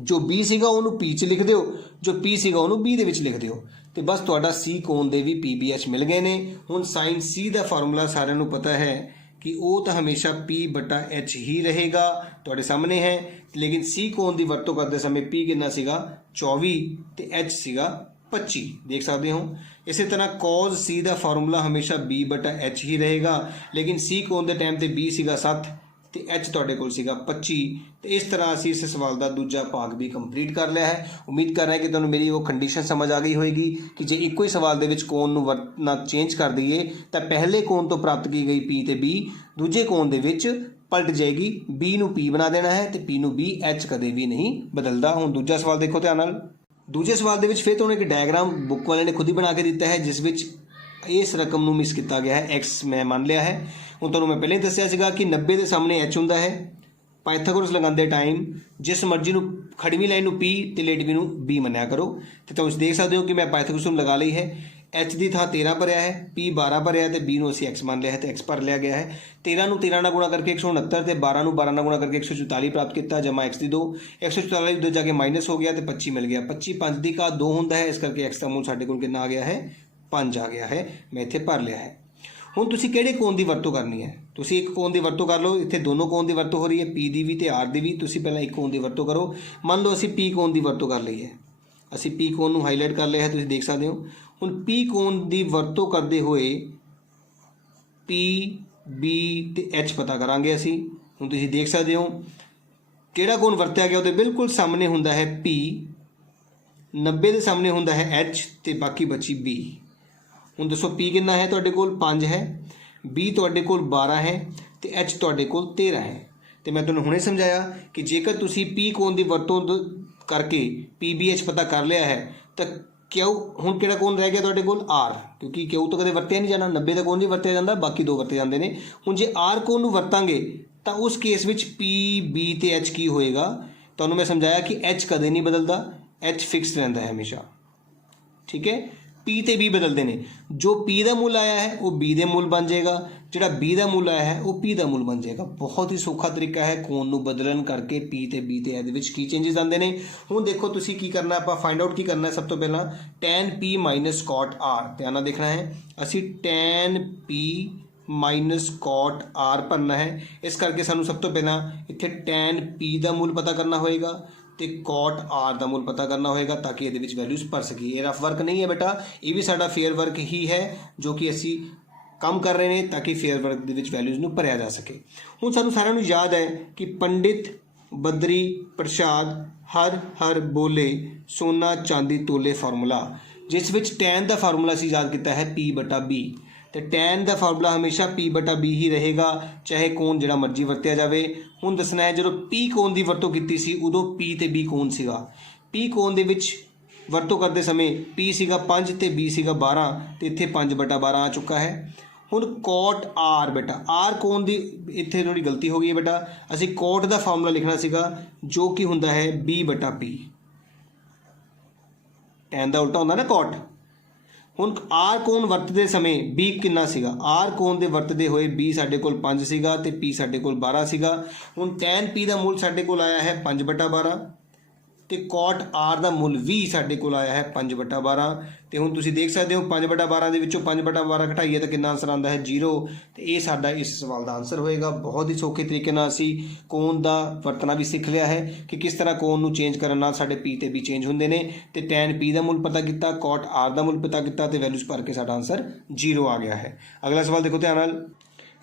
ਜੋ B ਸੀਗਾ ਉਹਨੂੰ P 'ਚ ਲਿਖ ਦਿਓ, ਜੋ P ਸੀਗਾ ਉਹਨੂੰ B ਦੇ ਵਿੱਚ ਲਿਖ ਦਿਓ। ਤੇ ਬਸ ਤੁਹਾਡਾ C ਕੋਣ ਦੇ ਵੀ P/H ਮਿਲ ਗਏ ਨੇ। ਹੁਣ ਸਾਈਨ C ਦਾ ਫਾਰਮੂਲਾ ਸਾਰਿਆਂ ਨੂੰ ਪਤਾ ਹੈ ਕਿ ਉਹ ਤਾਂ ਹਮੇਸ਼ਾ P/H ਹੀ ਰਹੇਗਾ, ਤੁਹਾਡੇ ਸਾਹਮਣੇ ਹੈ। ਲੇਕਿਨ C ਕੋਣ ਦੀ ਵਰਤੋਂ ਕਰਦੇ ਸਮੇਂ P ਕਿੰਨਾ ਸੀਗਾ 24 ਤੇ H ਸੀਗਾ 25, ਦੇਖ ਸਕਦੇ ਹੋ। ਇਸੇ ਤਰ੍ਹਾਂ ਕੌਜ਼ C ਦਾ ਫਾਰਮੂਲਾ ਹਮੇਸ਼ਾ B/H ਹੀ ਰਹੇਗਾ, ਲੇਕਿਨ C ਕੋਣ ਦੇ ਟਾਈਮ ਤੇ B ਸੀਗਾ 7 ਤੇ H ਤੁਹਾਡੇ ਕੋਲ ਸੀਗਾ 25। ਤੇ ਇਸ ਤਰ੍ਹਾਂ ਅਸੀਂ ਇਸ ਸਵਾਲ ਦਾ ਦੂਜਾ ਭਾਗ ਵੀ ਕੰਪਲੀਟ ਕਰ ਲਿਆ ਹੈ। ਉਮੀਦ ਕਰ ਰਹੇ ਕਿ ਤੁਹਾਨੂੰ ਮੇਰੀ ਉਹ ਕੰਡੀਸ਼ਨ ਸਮਝ ਆ ਗਈ ਹੋਏਗੀ ਕਿ ਜੇ ਇੱਕੋ ਹੀ ਸਵਾਲ ਦੇ ਵਿੱਚ ਕੋਣ ਨੂੰ ਵਰਤਣਾ ਚੇਂਜ ਕਰ ਦਈਏ ਤਾਂ ਪਹਿਲੇ ਕੋਣ ਤੋਂ ਪ੍ਰਾਪਤ ਕੀ ਗਈ P ਤੇ B ਦੂਜੇ ਕੋਣ ਦੇ ਵਿੱਚ ਪਲਟ ਜਾਏਗੀ। B ਨੂੰ P ਬਣਾ ਦੇਣਾ ਹੈ ਤੇ P ਨੂੰ B। H ਕਦੇ ਵੀ ਨਹੀਂ ਬਦਲਦਾ। ਹੁਣ ਦੂਜਾ ਸਵਾਲ ਦੇਖੋ ਧਿਆਨ ਨਾਲ। ਦੂਜੇ ਸਵਾਲ ਦੇ ਵਿੱਚ ਫਿਰ ਤੁਹਾਨੂੰ ਇੱਕ ਡਾਇਗਰਾਮ ਬੁੱਕ ਵਾਲੇ ਨੇ ਖੁਦ ਹੀ ਬਣਾ ਕੇ ਦਿੱਤਾ ਹੈ, ਜਿਸ ਵਿੱਚ ਇਸ ਰਕਮ ਨੂੰ ਮਿਸ ਕੀਤਾ ਗਿਆ ਹੈ। X ਮੈਂ ਮੰਨ ਲਿਆ ਹੈ। ਹੁਣ ਤੁਹਾਨੂੰ ਮੈਂ ਪਹਿਲਾਂ ਹੀ ਦੱਸਿਆ ਸੀਗਾ ਕਿ 90 ਦੇ ਸਾਹਮਣੇ H ਹੁੰਦਾ ਹੈ। ਪਾਇਥਾਗੋਰਸ ਲਗਾਉਂਦੇ ਟਾਈਮ ਜਿਸ ਮਰਜ਼ੀ ਨੂੰ ਖੜਵੀਂ ਲਾਈਨ ਨੂੰ P ਤੇ ਲੇਟਵੀਂ ਨੂੰ B ਮੰਨਿਆ ਕਰੋ। ਤੇ ਤੁਸੀਂ ਦੇਖ ਸਕਦੇ ਹੋ ਕਿ ਮੈਂ ਪਾਇਥਾਗੋਰਸ ਨੂੰ ਲਗਾ ਲਈ ਹੈ। H ਦੀ ਥਾਂ 13 ਭਰਿਆ ਹੈ, P 12 ਭਰਿਆ ਤੇ B ਨੂੰ ਅਸੀਂ X ਮੰਨ ਲਿਆ ਹੈ ਤੇ X ਭਰ ਲਿਆ ਗਿਆ ਹੈ। 13 ਨੂੰ 13 ਨਾਲ ਗੁਣਾ ਕਰਕੇ 169 ਤੇ 12 ਨੂੰ 12 ਨਾਲ ਗੁਣਾ ਕਰਕੇ 144 ਪ੍ਰਾਪਤ ਕੀਤਾ, ਜਮਾ X ਦੀ 2। 144 ਉੱਧਰ ਜਾ ਕੇ ਮਾਈਨਸ ਹੋ ਗਿਆ ਤੇ 25 ਮਿਲ ਗਿਆ। 25 5 ਦੀ ਘਾਤ 2 ਹੁੰਦਾ ਹੈ, ਇਸ ਕਰਕੇ X ਦਾ ਮੁੱਲ ਸਾਡੇ ਕੋਲ ਕਿੰਨਾ ਆ ਗਿਆ ਹੈ 5 ਆ ਗਿਆ ਹੈ। ਮੈਂ ਇੱਥੇ ਭਰ ਲਿਆ ਹੈ। ਹੁਣ ਤੁਸੀਂ ਕਿਹੜੇ ਕੋਣ ਦੀ ਵਰਤੋਂ ਕਰਨੀ ਹੈ। ਤੁਸੀਂ ਇੱਕ ਕੋਣ ਦੀ ਵਰਤੋਂ ਕਰ ਲਓ। ਇੱਥੇ ਦੋਨੋਂ ਕੋਣ ਦੀ ਵਰਤੋਂ ਹੋ ਰਹੀ ਹੈ, P ਦੀ ਵੀ ਤੇ R ਦੀ ਵੀ। ਤੁਸੀਂ ਪਹਿਲਾਂ ਇੱਕ ਕੋਣ ਦੀ ਵਰਤੋਂ ਕਰੋ। ਮੰਨ ਲਓ ਅਸੀਂ P ਕੋਣ ਦੀ ਵਰਤੋਂ ਕਰ ਲਈ ਹੈ। ਅਸੀਂ P ਕੋਣ ਨੂੰ ਹਾਈਲਾਈਟ ਕਰ ਲਿਆ ਹੈ, ਤੁਸੀਂ ਦੇਖ ਸਕਦੇ ਹੋ। ਹੁਣ P ਕੋਣ ਦੀ ਵਰਤੋਂ ਕਰਦੇ ਹੋਏ P, B ਤੇ H ਪਤਾ ਕਰਾਂਗੇ ਅਸੀਂ। ਹੁਣ ਤੁਸੀਂ ਦੇਖ ਸਕਦੇ ਹੋ ਕਿਹੜਾ ਕੋਣ ਵਰਤਿਆ ਗਿਆ, ਉਹਦੇ ਬਿਲਕੁਲ ਸਾਹਮਣੇ ਹੁੰਦਾ ਹੈ P, 90 ਦੇ ਸਾਹਮਣੇ ਹੁੰਦਾ ਹੈ H ਤੇ ਬਾਕੀ ਬਚੀ B। ਹੁਣ ਦੱਸੋ P ਕਿੰਨਾ ਹੈ ਤੁਹਾਡੇ ਕੋਲ 5 ਹੈ, B ਤੁਹਾਡੇ ਕੋਲ 12 ਹੈ ਤੇ H ਤੁਹਾਡੇ ਕੋਲ 13 ਹੈ। ਤੇ ਮੈਂ ਤੁਹਾਨੂੰ ਹੁਣੇ ਸਮਝਾਇਆ ਕਿ ਜੇਕਰ ਤੁਸੀਂ P ਕੋਣ ਦੀ ਵਰਤੋਂ ਕਰਕੇ P/H ਪਤਾ ਕਰ ਲਿਆ ਹੈ ਤਾਂ Q ਹੁਣ ਕਿਹੜਾ ਕੋਣ ਰਹਿ ਗਿਆ ਤੁਹਾਡੇ ਕੋਲ R, ਕਿਉਂਕਿ Q ਤਾਂ ਕਦੇ ਵਰਤਿਆ ਨਹੀਂ ਜਾਣਾ। 90 ਦਾ ਕੋਣ ਨਹੀਂ ਵਰਤਿਆ ਜਾਂਦਾ, ਬਾਕੀ ਦੋ ਵਰਤੇ ਜਾਂਦੇ ਨੇ। ਹੁਣ ਜੇ R ਕੋਣ ਨੂੰ ਵਰਤਾਂਗੇ ਤਾਂ ਉਸ ਕੇਸ ਵਿੱਚ P, B ਤੇ H ਕੀ ਹੋਏਗਾ। ਤੁਹਾਨੂੰ ਮੈਂ ਸਮਝਾਇਆ ਕਿ H ਕਦੇ ਨਹੀਂ ਬਦਲਦਾ, H ਫਿਕਸ ਰਹਿੰਦਾ ਹੈ ਹਮੇਸ਼ਾ, ਠੀਕ ਹੈ। P ਤੇ B ਬਦਲਦੇ ਨੇ। ਜੋ P ਦਾ ਮੁੱਲ ਆਇਆ ਹੈ ਉਹ B ਦੇ ਮੁੱਲ ਬਣ ਜਾਏਗਾ, ਜਿਹੜਾ B ਦਾ ਮੁੱਲ ਆਇਆ ਹੈ ਉਹ P ਦਾ ਮੁੱਲ ਬਣ ਜਾਏਗਾ। ਬਹੁਤ ਹੀ ਸੌਖਾ ਤਰੀਕਾ ਹੈ ਕੋਣ ਨੂੰ ਬਦਲਣ ਕਰਕੇ P ਤੇ B ਤੇ ਇਹਦੇ ਵਿੱਚ ਕੀ ਚੇਂਜਸ ਆਉਂਦੇ ਨੇ। ਹੁਣ ਦੇਖੋ ਤੁਸੀਂ ਕੀ ਕਰਨਾ, ਆਪਾਂ ਫਾਈਂਡ ਆਊਟ ਕੀ ਕਰਨਾ। ਸਭ ਤੋਂ ਪਹਿਲਾਂ tan P minus cot R ਧਿਆਨ ਨਾਲ ਦੇਖਣਾ ਹੈ। ਅਸੀਂ tan P minus cot R ਭਰਨਾ ਹੈ। ਇਸ ਕਰਕੇ ਸਾਨੂੰ ਸਭ ਤੋਂ ਪਹਿਲਾਂ ਇੱਥੇ tan P ਦਾ ਮੁੱਲ ਪਤਾ ਕਰਨਾ ਹੋਏਗਾ ਤੇ cot R ਦਾ ਮੁੱਲ ਪਤਾ ਕਰਨਾ ਹੋਏਗਾ ਤਾਂ ਕਿ ਇਹਦੇ ਵਿੱਚ ਵੈਲਿਊਜ਼ ਭਰ ਸਕੀਏ। ਇਹ ਰਫ ਵਰਕ ਨਹੀਂ ਹੈ ਬੇਟਾ, ਇਹ ਵੀ ਸਾਡਾ ਫੇਅਰ ਵਰਕ ਹੀ ਹੈ ਜੋ ਕਿ ਅਸੀਂ ਕੰਮ ਕਰ ਰਹੇ ਨੇ ਤਾਂ ਕਿ ਫੇਅਰ ਵਰਕ ਦੇ ਵਿੱਚ ਵੈਲਿਊਜ਼ ਨੂੰ ਭਰਿਆ ਜਾ ਸਕੇ। ਹੁਣ ਸਾਨੂੰ ਸਾਰਿਆਂ ਨੂੰ ਯਾਦ ਹੈ ਕਿ ਪੰਡਿਤ ਬਦਰੀ ਪ੍ਰਸ਼ਾਦ ਹਰ ਬੋਲੇ ਸੋਨਾ ਚਾਂਦੀ ਤੋਲੇ ਫਾਰਮੂਲਾ, ਜਿਸ ਵਿੱਚ tan ਦਾ ਫਾਰਮੂਲਾ ਅਸੀਂ ਯਾਦ ਕੀਤਾ ਹੈ P/B ਤੇ tan ਦਾ ਫਾਰਮੂਲਾ ਹਮੇਸ਼ਾ P/B ਹੀ ਰਹੇਗਾ, ਚਾਹੇ ਕੋਣ ਜਿਹੜਾ ਮਰਜ਼ੀ ਵਰਤਿਆ ਜਾਵੇ। ਹੁਣ ਦੱਸਣਾ ਹੈ ਜਦੋਂ P ਕੋਣ ਦੀ ਵਰਤੋਂ ਕੀਤੀ ਸੀ ਉਦੋਂ P ਤੇ B ਕੋਣ ਸੀਗਾ। P ਕੋਣ ਦੇ ਵਿੱਚ ਵਰਤੋਂ ਕਰਦੇ ਸਮੇਂ P ਸੀਗਾ 5 ਤੇ B ਸੀਗਾ 12 ਤੇ ਇੱਥੇ 5/12 ਆ ਚੁੱਕਾ ਹੈ। ਹੁਣ cot R ਬੇਟਾ, R ਕੋਣ ਦੀ ਇੱਥੇ ਥੋੜੀ ਗਲਤੀ ਹੋ ਗਈ ਹੈ ਬੇਟਾ, ਅਸੀਂ cot ਦਾ ਫਾਰਮੂਲਾ ਲਿਖਣਾ ਸੀਗਾ ਜੋ ਕਿ ਹੁੰਦਾ ਹੈ B/P। tan ਦਾ ਉਲਟਾ ਹੁੰਦਾ ਨਾ cot। ਹੁਣ R ਕੋਣ ਵਰਤਦੇ ਸਮੇਂ B ਕਿੰਨਾ ਸੀਗਾ, R ਕੋਣ ਦੇ ਵਰਤਦੇ ਹੋਏ B ਸਾਡੇ ਕੋਲ 5 ਸੀਗਾ ਤੇ P ਸਾਡੇ ਕੋਲ 12 ਸੀਗਾ। ਹੁਣ tan P ਦਾ ਮੁੱਲ ਸਾਡੇ ਕੋਲ ਆਇਆ ਹੈ 5/12 ਤੇ cot R ਦਾ ਮੁੱਲ ਵੀ ਸਾਡੇ ਕੋਲ ਆਇਆ ਹੈ 5/12। ਤੇ ਹੁਣ ਤੁਸੀਂ ਦੇਖ ਸਕਦੇ ਹੋ 5/12 ਦੇ ਵਿੱਚੋਂ 5/12 ਘਟਾਈਏ ਤਾਂ ਕਿੰਨਾ ਆਂਸਰ ਆਉਂਦਾ ਹੈ 0। ਤੇ ਇਹ ਸਾਡਾ ਇਸ ਸਵਾਲ ਦਾ ਆਂਸਰ ਹੋਏਗਾ। ਬਹੁਤ ਹੀ ਸੌਖੇ ਤਰੀਕੇ ਨਾਲ ਅਸੀਂ ਕੋਣ ਦਾ ਵਰਤਣਾ ਵੀ ਸਿੱਖ ਲਿਆ ਹੈ ਕਿ ਕਿਸ ਤਰ੍ਹਾਂ ਕੋਣ ਨੂੰ ਚੇਂਜ ਕਰਨ ਨਾਲ ਸਾਡੇ P ਤੇ B ਚੇਂਜ ਹੁੰਦੇ ਨੇ। ਤੇ tan P ਦਾ ਮੁੱਲ ਪਤਾ ਕੀਤਾ, cot R ਦਾ ਮੁੱਲ ਪਤਾ ਕੀਤਾ ਤੇ ਵੈਲਿਊਜ਼ ਭਰ ਕੇ ਸਾਡਾ ਆਂਸਰ 0 ਆ ਗਿਆ ਹੈ। ਅਗਲਾ ਸਵਾਲ ਦੇਖੋ ਧਿਆਨ ਨਾਲ।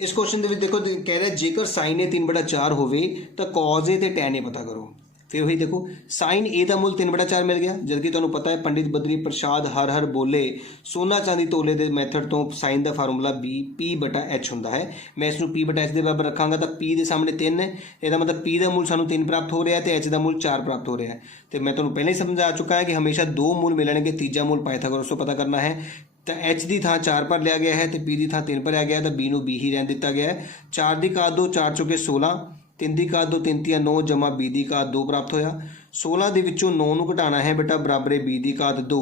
ਇਸ ਕੁਐਸਚਨ ਦੇ ਵਿੱਚ ਦੇਖੋ ਕਹਿ ਰਿਹਾ ਜੇਕਰ sin A 3/4 ਹੋਵੇ ਤਾਂ cos A ਤੇ tan A ਪਤਾ ਕਰੋ। फिर वही देखो साइन ए का मुल 3/4 मिल गया, जबकि तुहानूं पता है पंडित बदरी प्रसाद हर हर बोले सोना चांदी तोले के मैथड तो साइन का फार्मूला P/H होंदा है। मैं इसनूं P/H के बराबर रखांगा तो P के सामने 3 है, इसका मतलब P का मुल सानूं 3 प्राप्त हो रहा है तो H का मुल 4 प्राप्त हो रहा है। तो मैं तुहानूं पहले ही समझा चुका है कि हमेशा 2 मुल मिलणगे, तीजा मुल पाइथागोरस तो पता करना है। तो H की थां 4 पर लिया गया है तो P की थां 3 पर लिया गया है तो B नूं B ही रहन दिता गया है। 4 की घात 2 4 चौके 16, 3 की घात 2 3 तियां 9 जमा B की घात 2 प्राप्त होया। 16 ਦੇ ਵਿੱਚੋਂ 9 ਨੂੰ ਘਟਾਉਣਾ ਹੈ ਬੇਟਾ ਬਰਾਬਰ B ਦੀ ਘਾਤ 2,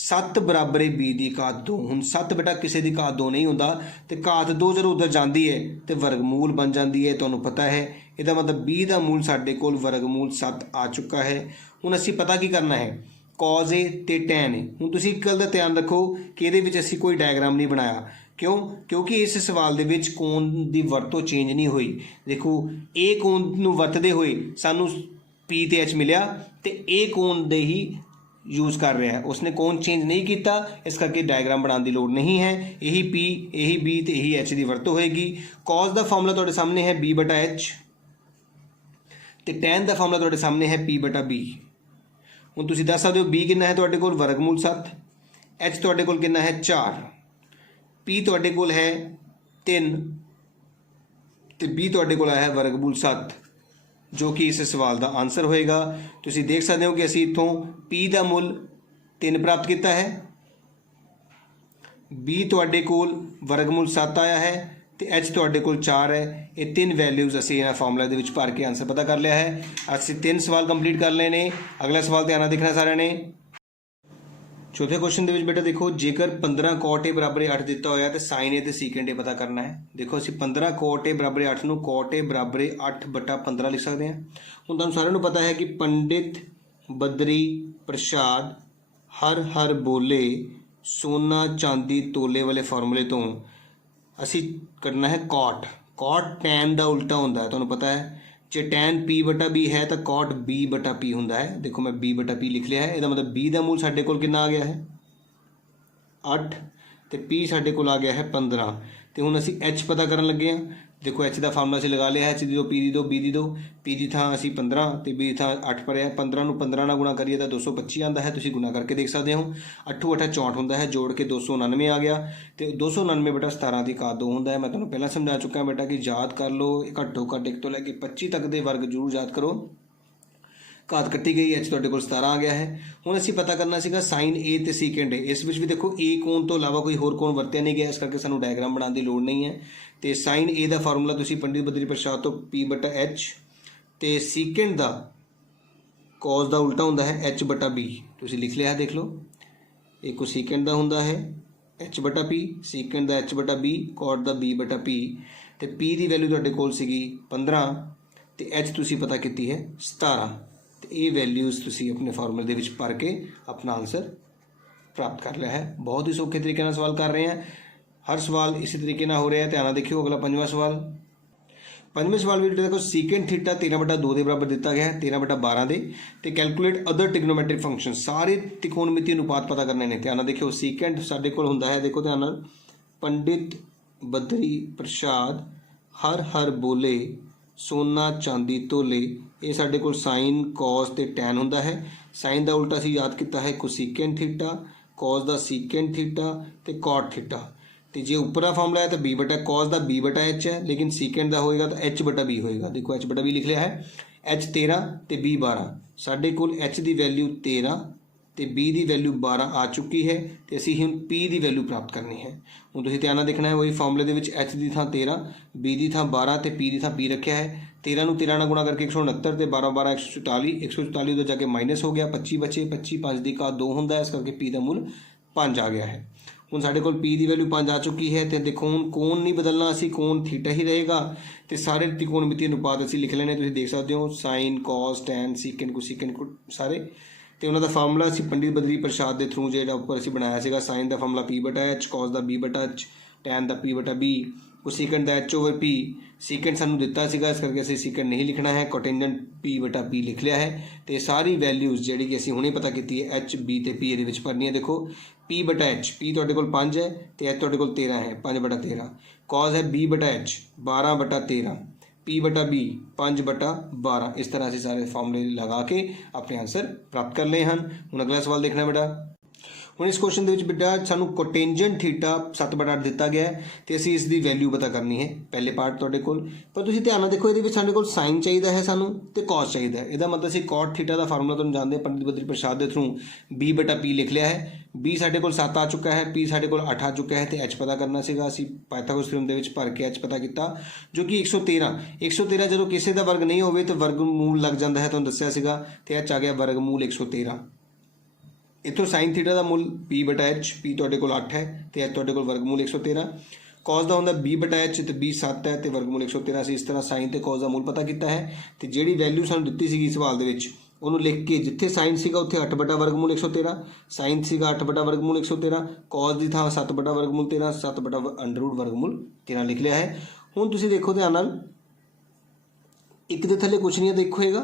7 ਬਰਾਬਰ B ਦੀ ਘਾਤ 2। ਹੁਣ 7 ਬੇਟਾ ਕਿਸੇ ਦੀ ਘਾਤ 2 ਨਹੀਂ ਹੁੰਦਾ ਤੇ ਘਾਤ 2 ਜਦੋਂ ਉਧਰ ਜਾਂਦੀ ਹੈ ਤੇ ਵਰਗਮੂਲ ਬਣ ਜਾਂਦੀ ਹੈ, ਤੁਹਾਨੂੰ ਪਤਾ ਹੈ। ਇਹਦਾ ਮਤਲਬ B ਦਾ ਮੂਲ ਸਾਡੇ ਕੋਲ ਵਰਗਮੂਲ 7 ਆ ਚੁੱਕਾ ਹੈ। ਹੁਣ ਅਸੀਂ ਪਤਾ ਕੀ ਕਰਨਾ ਹੈ cos A ਤੇ tan A। ਹੁਣ ਤੁਸੀਂ ਇੱਕ ਗੱਲ ਦਾ ਧਿਆਨ ਰੱਖੋ ਕਿ ਇਹਦੇ ਵਿੱਚ ਅਸੀਂ ਕੋਈ ਡਾਇਗਰਾਮ ਨਹੀਂ ਬਣਾਇਆ। क्यों? क्योंकि इस सवाल दे विच कोण की वरतों चेंज नहीं हुई। देखो ए कोण नूं वरतदे होए सानूं P ते H मिलिया ते ए कोण दे ही यूज़ कर रहा है, उसने कोण चेंज नहीं किया, इस करके डायग्राम बनाने की लोड़ नहीं है। यही P यही B ते यही H की वरतों होएगी। cos का फार्मूला तुहाडे सामने है B/H ते tan का फार्मूला तुहाडे सामने है P/B। हुण तुसीं दस सकदे हो B कितना है तुहाडे कोल वर्गमूल 7, H तुहाडे कोल कितना है 4, P तुहाडे कोल है 3 ਤੇ B ਤੁਹਾਡੇ ਕੋਲ ਆਇਆ ਹੈ ਵਰਗਮੂਲ 7 ਜੋ ਕਿ ਇਸ ਸਵਾਲ ਦਾ ਆਨਸਰ ਹੋਏਗਾ। ਤੁਸੀਂ ਦੇਖ ਸਕਦੇ ਹੋ ਕਿ ਅਸੀਂ ਇੱਥੋਂ P ਦਾ ਮੁੱਲ 3 ਪ੍ਰਾਪਤ ਕੀਤਾ ਹੈ, B ਤੁਹਾਡੇ ਕੋਲ ਵਰਗਮੂਲ 7 ਆਇਆ ਹੈ ਤੇ H ਤੁਹਾਡੇ ਕੋਲ 4 ਹੈ। ਇਹ ਤਿੰਨ ਵੈਲਿਊਜ਼ ਅਸੀਂ ਇਹਨਾਂ ਫਾਰਮੂਲਾ ਦੇ ਵਿੱਚ ਭਰ ਕੇ ਆਨਸਰ ਪਤਾ ਕਰ ਲਿਆ ਹੈ। ਅਸੀਂ 3 ਸਵਾਲ ਕੰਪਲੀਟ ਕਰ ਲਏ ਨੇ। ਅਗਲਾ ਸਵਾਲ ਧਿਆਨ ਨਾਲ ਦੇਖਣਾ ਸਾਰਿਆਂ ਨੇ। चौथे क्वेश्चन के बेटा देखो जेकर 15 cot A बराबर 8 दिता होया तो sin A ते secant A पता करना है। देखो असीं 15 cot A बराबर 8 नूं cot A बराबर 8/15 लिख सकते हैं। हुण तुहानूं सारिਆਂ ਨੂੰ पता है कि पंडित बदरी प्रसाद हर हर बोले सोना चांदी तोले वाले फार्मूले तो असीं करना है cot। cot tan का उल्टा होंदा है, तुहानूं पता है। जे tan P/B है तो cot B/P होंदा है। देखो मैं B/P लिख लिया है। इसका मतलब B का मूल साढ़े कोल कितना आ गया है 8 तो P साढ़े कोल आ गया है 15। तो हुण असीं H पता करन लगे हैं। देखो H का फार्मूला असीं लगा लिया है, H दी 2 P दी 2 B दी 2, P की थां असीं 15 तो B की थां 8 पर है। 15 नूं 15 नाल गुणा करिए तो 225 आंदा है, तुसीं गुणा करके देख सकते हो। 8 8 64 होंदा है, जोड़ के 299 आ गया। तो 299 बेटा 17 की घात 2 होंदा है। मैं तुहानूं पहलां समझा चुका बेटा कि याद कर लो, घट्टो घट्ट 1 तो लैके 25 तक के वर्ग जरूर याद करो। घात कट्टी गई, H तुहाडे कोल 17 आ गया है। हुण असीं पता करना सीगा साइन A ते सीकेंट A। इस विच भी देखो A कोण तो इलावा कोई होर कोण वरतिया नहीं गया, इस करके सानूं डायग्राम बनाने की लोड़ नहीं है। तो साइन A का फार्मूला तुसीं पंडित बदरी प्रसाद तो P/H ते सीकेंट का cos का उल्टा होंदा है H/B। तुसीं लिख लिया है, देख लो। एक सीकेंट का होंदा है H/P, सीकेंट का H/B, cot का B/P। तो P की वैल्यू तुहाडे कोल सीगी 15 तो H तुसीं पता कीती है 17। तो ये वैल्यूज़ तुसी अपने फार्मूले के भर के अपना आंसर प्राप्त कर लिया है। बहुत ही सौखे तरीके सवाल कर रहे हैं, हर सवाल इसी तरीके हो रहा है। ध्यान देखियो अगला 5वां सवाल। 5वें सवाल भी देखो सीकेंट थीटा 13/2 के बराबर दिता गया है 13/12 के। तो कैलकुलेट अदर ट्रिग्नोमेट्रिक फंक्शन, सारे त्रिकोणमितीय अनुपात पता करने ने। ध्यान देखियो सीकेंट साडे कोल हुंदा है, देखो ध्यान नाल, पंडित बदरी प्रसाद हर हर बोले सोना चांदी तोले। ये साडे कोल साइन कॉस ते टैन हुंदा है। साइन का उल्टा असीं याद किया है कोसीकेंट थीटा, कॉस का सीकेंट थीटा ते कॉट थीटा। तो जे उपरा फार्मूला है तो B/, कॉस का B/H है, लेकिन सीकेंट का होएगा तो H/B होएगा। देखो H/B लिख लिया है। एच 13 तो B 12। साढ़े कोल एच की वैल्यू 13 तो B की वैल्यू 12 आ चुकी है, तो असी हम P की वैल्यू प्राप्त करनी है। हूँ तुसीं ध्यान नाल देखना है, वही फॉर्मूले के एच की थां 13, B की थां 12 तो P की थां P रखा है। 13 ਨੂੰ 13 ਨਾਲ गुणा करके 169 तो 12 12 144, 144 उधर जाके माइनस हो गया, 25 बचे, 25 5 की घात 2 होंदा, इस करके P का मुल 5 आ गया है। हुण साडे कोल P की वैल्यू 5 आ चुकी है, तो देखो हुण कोण नहीं बदलना, असी कोण थीटा ही रहेगा, तो सारे त्रिकोणमितीय अनुपात असी लिख लेने, तुसीं देख सकते हो sign cos tan secant cosecant सारे, तो उन्होंने फार्मूला असी पंडित बद्री प्रसाद के थ्रू जो उपर असी बनाया सीगा, साइन का फार्मूला P/H, कॉस का B/H, टैन का P/B, कोसीकेंट का H/P। सीकेंट सानू दिता सीगा, इस करके असी सीकेंट नहीं लिखना है, कोटेंजेंट P/P लिख लिया है। तो सारी वैल्यूज़ जी कि असी हुणे पता की है H B तो P ये भरनी है। देखो P/H, P तुहाडे कोल 5 है तो H तुहाडे कोल 13 है, 5/13। कॉस है B/H 12/13, P/B 5/12। इस तरह से सारे फॉर्मूले लगा के अपने आंसर प्राप्त कर ले हैं। हुण अगला सवाल देखना बेटा। हुण इस क्वेश्चन के बेटा सानू कोटेंजेंट थीटा 7/8 दिता गया है, तो असी इसकी वैल्यू पता करनी है। पहले पार्ट तुहाडे कोल, पर तुसीं ध्यान नाल देखो, ये साडे कोल साइन चाहिए है सानू तो कॉस चाहिए है। इसका मतलब असी कॉट थीटा का फार्मूला तुहानूं जानते हैं पंडित बद्री प्रसाद के थ्रू B/P लिख लिया है। B साडे कोल 7 आ चुका है, P साडे कोल 8 आ चुका है, तो H पता करना सीगा। असी पाइथागोरस थ्योरम दे विच भर के H पता किया, जो कि 113 जो किसी का वर्ग नहीं होवे तो वर्गमूल लग जाता है, तुहानूं दस्सिया सीगा, तो H आ गया वर्गमूल 113। इतों साइन थीटा का मुल P/H, P तुहाडे कोल 8 है तो H तुहाडे कोल वर्गमूल 113। कॉस का होंदा B/H तो B 7 है तो वर्गमूल 113। असीं इस तरह साइन तो कॉस का मूल पता किया है, तो जिहड़ी वैल्यू सानूं दित्ती सीगी सवाल दे विच उन्होंने लिख के, जिथे साइन सीगा उत्थे 8/वर्गमूल 113, साइन सीगा 8/वर्गमूल 113, कॉस की थां 7/वर्गमूल 13, 7/√वर्गमूल 13 लिख लिया है। हुण तुसीं देखो ध्यान नाल, एक दे थल्ले कुछ नहीं है देखोएगा।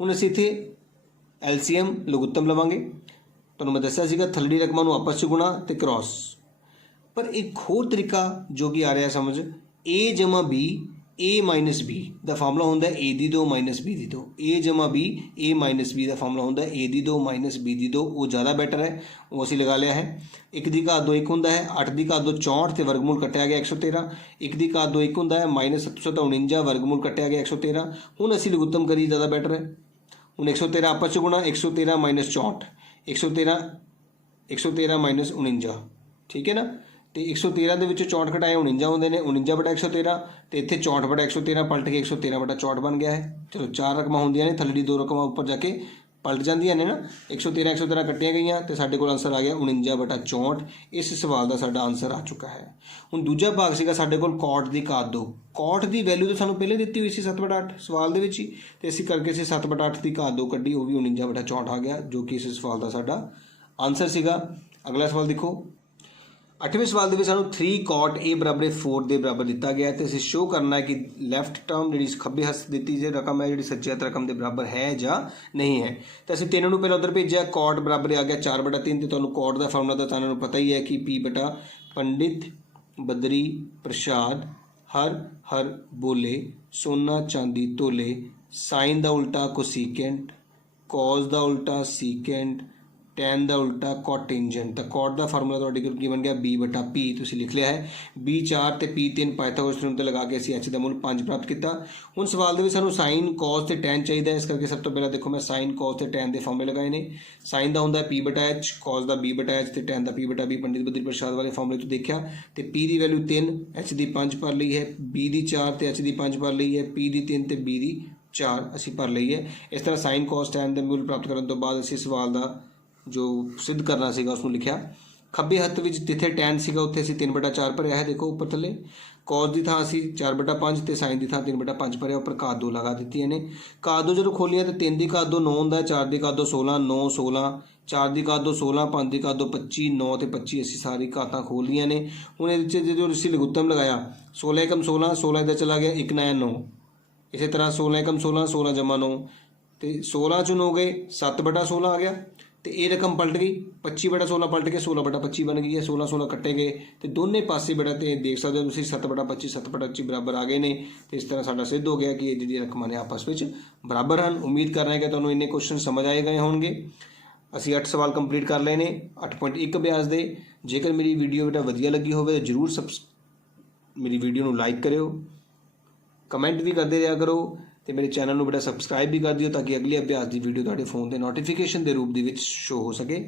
हुण असीं इत्थे LCM लघुत्तम लवांगे, तुहानूं मैं दस्सिया सीगा थल्लड़ी रकमां नूं आपस च गुणा ते क्रॉस। पर एक होर तरीका जो कि आ रहा समझ, A जमा B A माइनस B का फार्मूला होंदा A the 2 minus B the 2। A जमा B A माइनस B का फार्मूला होंदा A दी 2 माइनस B दी 2, वो ज़्यादा बैटर है, वो असीं लगा लिया है। 1 की घात 2 1 होंदा है, 8 की घात 2 64 ते वर्गमूल कट्टिया गया 113। 1 की घात 2 1 होंदा है, -749 वर्गमूल कट्टिया गया 113। हुण असीं लघुत्तम करिए, ज़्यादा बैटर है। हुण 113 आपस च गुणा, 113 माइनस 64, 113 माइनस 49, ठीक है ना। तो 113 के 64 घटाए 49 होंगे ने, 49/113, तो इतने 64/113 पलट के 113/64 बन गया है। चलो 4 रकमां होंदियां ने, थल्लड़ी 2 रकमां उपर जाके पलट जांदियां ने ना, 113 कट्टिया गई, तो साडे कोल आंसर आ गया 49/64। इस सवाल का साडा आंसर आ चुका है। हुण दूजा भाग सीगा साडे कोल कॉट की घात 2। कॉट की वैल्यू तो सानूं पहले दित्ती हुई सी 7/8 सवाल दे विच ही, तो असीं करके असीं 7/8 की घात 2 कड्ढी, वो भी 49/64 आ गया, जो कि इस सवाल का साडा आंसर सीगा। अगला सवाल देखो, 8वें सवाल के सानूं 3 cot A = 4 के बराबर दिता गया, तो असीं शो करना है कि लैफ्ट टर्म जी खब्बे हस्थ दी जो रकम है जी सज्जे हथ रकम के बराबर है या नहीं है। तो असीं 3 नूं पहले उधर भेजा, cot बराबर आ गया 4/3। तो तुहानूं cot का फार्मूला तो तुहानूं पता ही है कि P/ पंडित बद्री प्रसाद हर हर बोले सोना चांदी तोले, साइन का उल्टा कोसीकेंट, कॉस का उल्टा सीकेंट, टैन का उल्टा कॉटेंजेंट। तो कॉट का फार्मूला तुहाडे कोल की बन गया B/P, तुसीं लिख लिया है। B 4 तो P 3 पाइथागोरस थ्योरम ते लगा के असीं H का मुल 5 प्राप्त किया। हुण सवाल दे विच सानूं साइन कॉस ते टैन चाहिए, इस करके सब तो पहले देखो मैं साइन कॉस ते टैन के फार्मूले लगाए ने। साइन का होंदा P/H, कॉस का B/H ते टैन का P/B, पंडित बद्री प्रसाद वाले फार्मूले तो देखा। तो P की वैल्यू 3, H की 5 भर ली है, B की 4 तो H की 5 भर ली है, P की 3 तो B की 4 असीं भर ली है। इस तरह साइन कॉस टैन के मूल प्राप्त करने तो बाद असीं सवाल का जो सिद्ध करना सीगा उसनूं लिखिया। खब्बे हत्थ विच जिथे टैन सीगा उत्थे असीं 3/4 भरिया है, देखो उपर थल्ले। कॉस की थां असीं 4/5 ते साइन की थां 3/5 भरिया, उपर घात 2 लगा दी ने। घात 2 जो खोलिया तो 3 की घात 2 9 होंदा, 4 की घात 2 16, 9 16, 4 की घात 2 16, 5 की घात 2 25, 9 तो 25 असीं सारी घातां खोल लिया ने। हुण इहदे च जो असीं लघुत्तम लगाया 16 एकम 16, 16 इधर चला गया, 1 9 9। इसी तरह 16 एकम 16, 16 जमा 9, तो 16 चों 9 गए, 7/16 आ गया। तो ये रकम पलट गई, 25/16 पलट के 16/25 बन गई है। 16 16 कट्टे गए, तो दोनों पासे बेटा तो देख सकते हो तुम 7/25 7/25 बराबर आ गए ने। तो इस तरह साडा सिद्ध हो गया कि ये जी रकमां ने आपस में बराबर हैं। उम्मीद कर रहे हैं कि तुहानूं इन्ने क्वेश्चन समझ आए गए होंगे। असीं 8 सवाल कंप्लीट कर लए ने 8.1 अभ्यास दे। जेकर मेरी वीडियो बेटा वधिया लगी हो तो जरूर मेरी वीडियो नूं लाइक करियो, ਕਮੈਂਟ ਵੀ ਕਰਦੇ ਰਿਹਾ ਕਰੋ ਤੇ ਮੇਰੇ ਚੈਨਲ ਨੂੰ ਬੇਟਾ ਸਬਸਕ੍ਰਾਈਬ ਵੀ ਕਰ ਦਿਓ ਤਾਂ ਕਿ ਅਗਲੀ ਅਭਿਆਸ ਦੀ ਵੀਡੀਓ ਤੁਹਾਡੇ ਫੋਨ ਤੇ ਨੋਟੀਫਿਕੇਸ਼ਨ ਦੇ ਰੂਪ ਦੇ ਵਿੱਚ ਸ਼ੋ ਹੋ ਸਕੇ।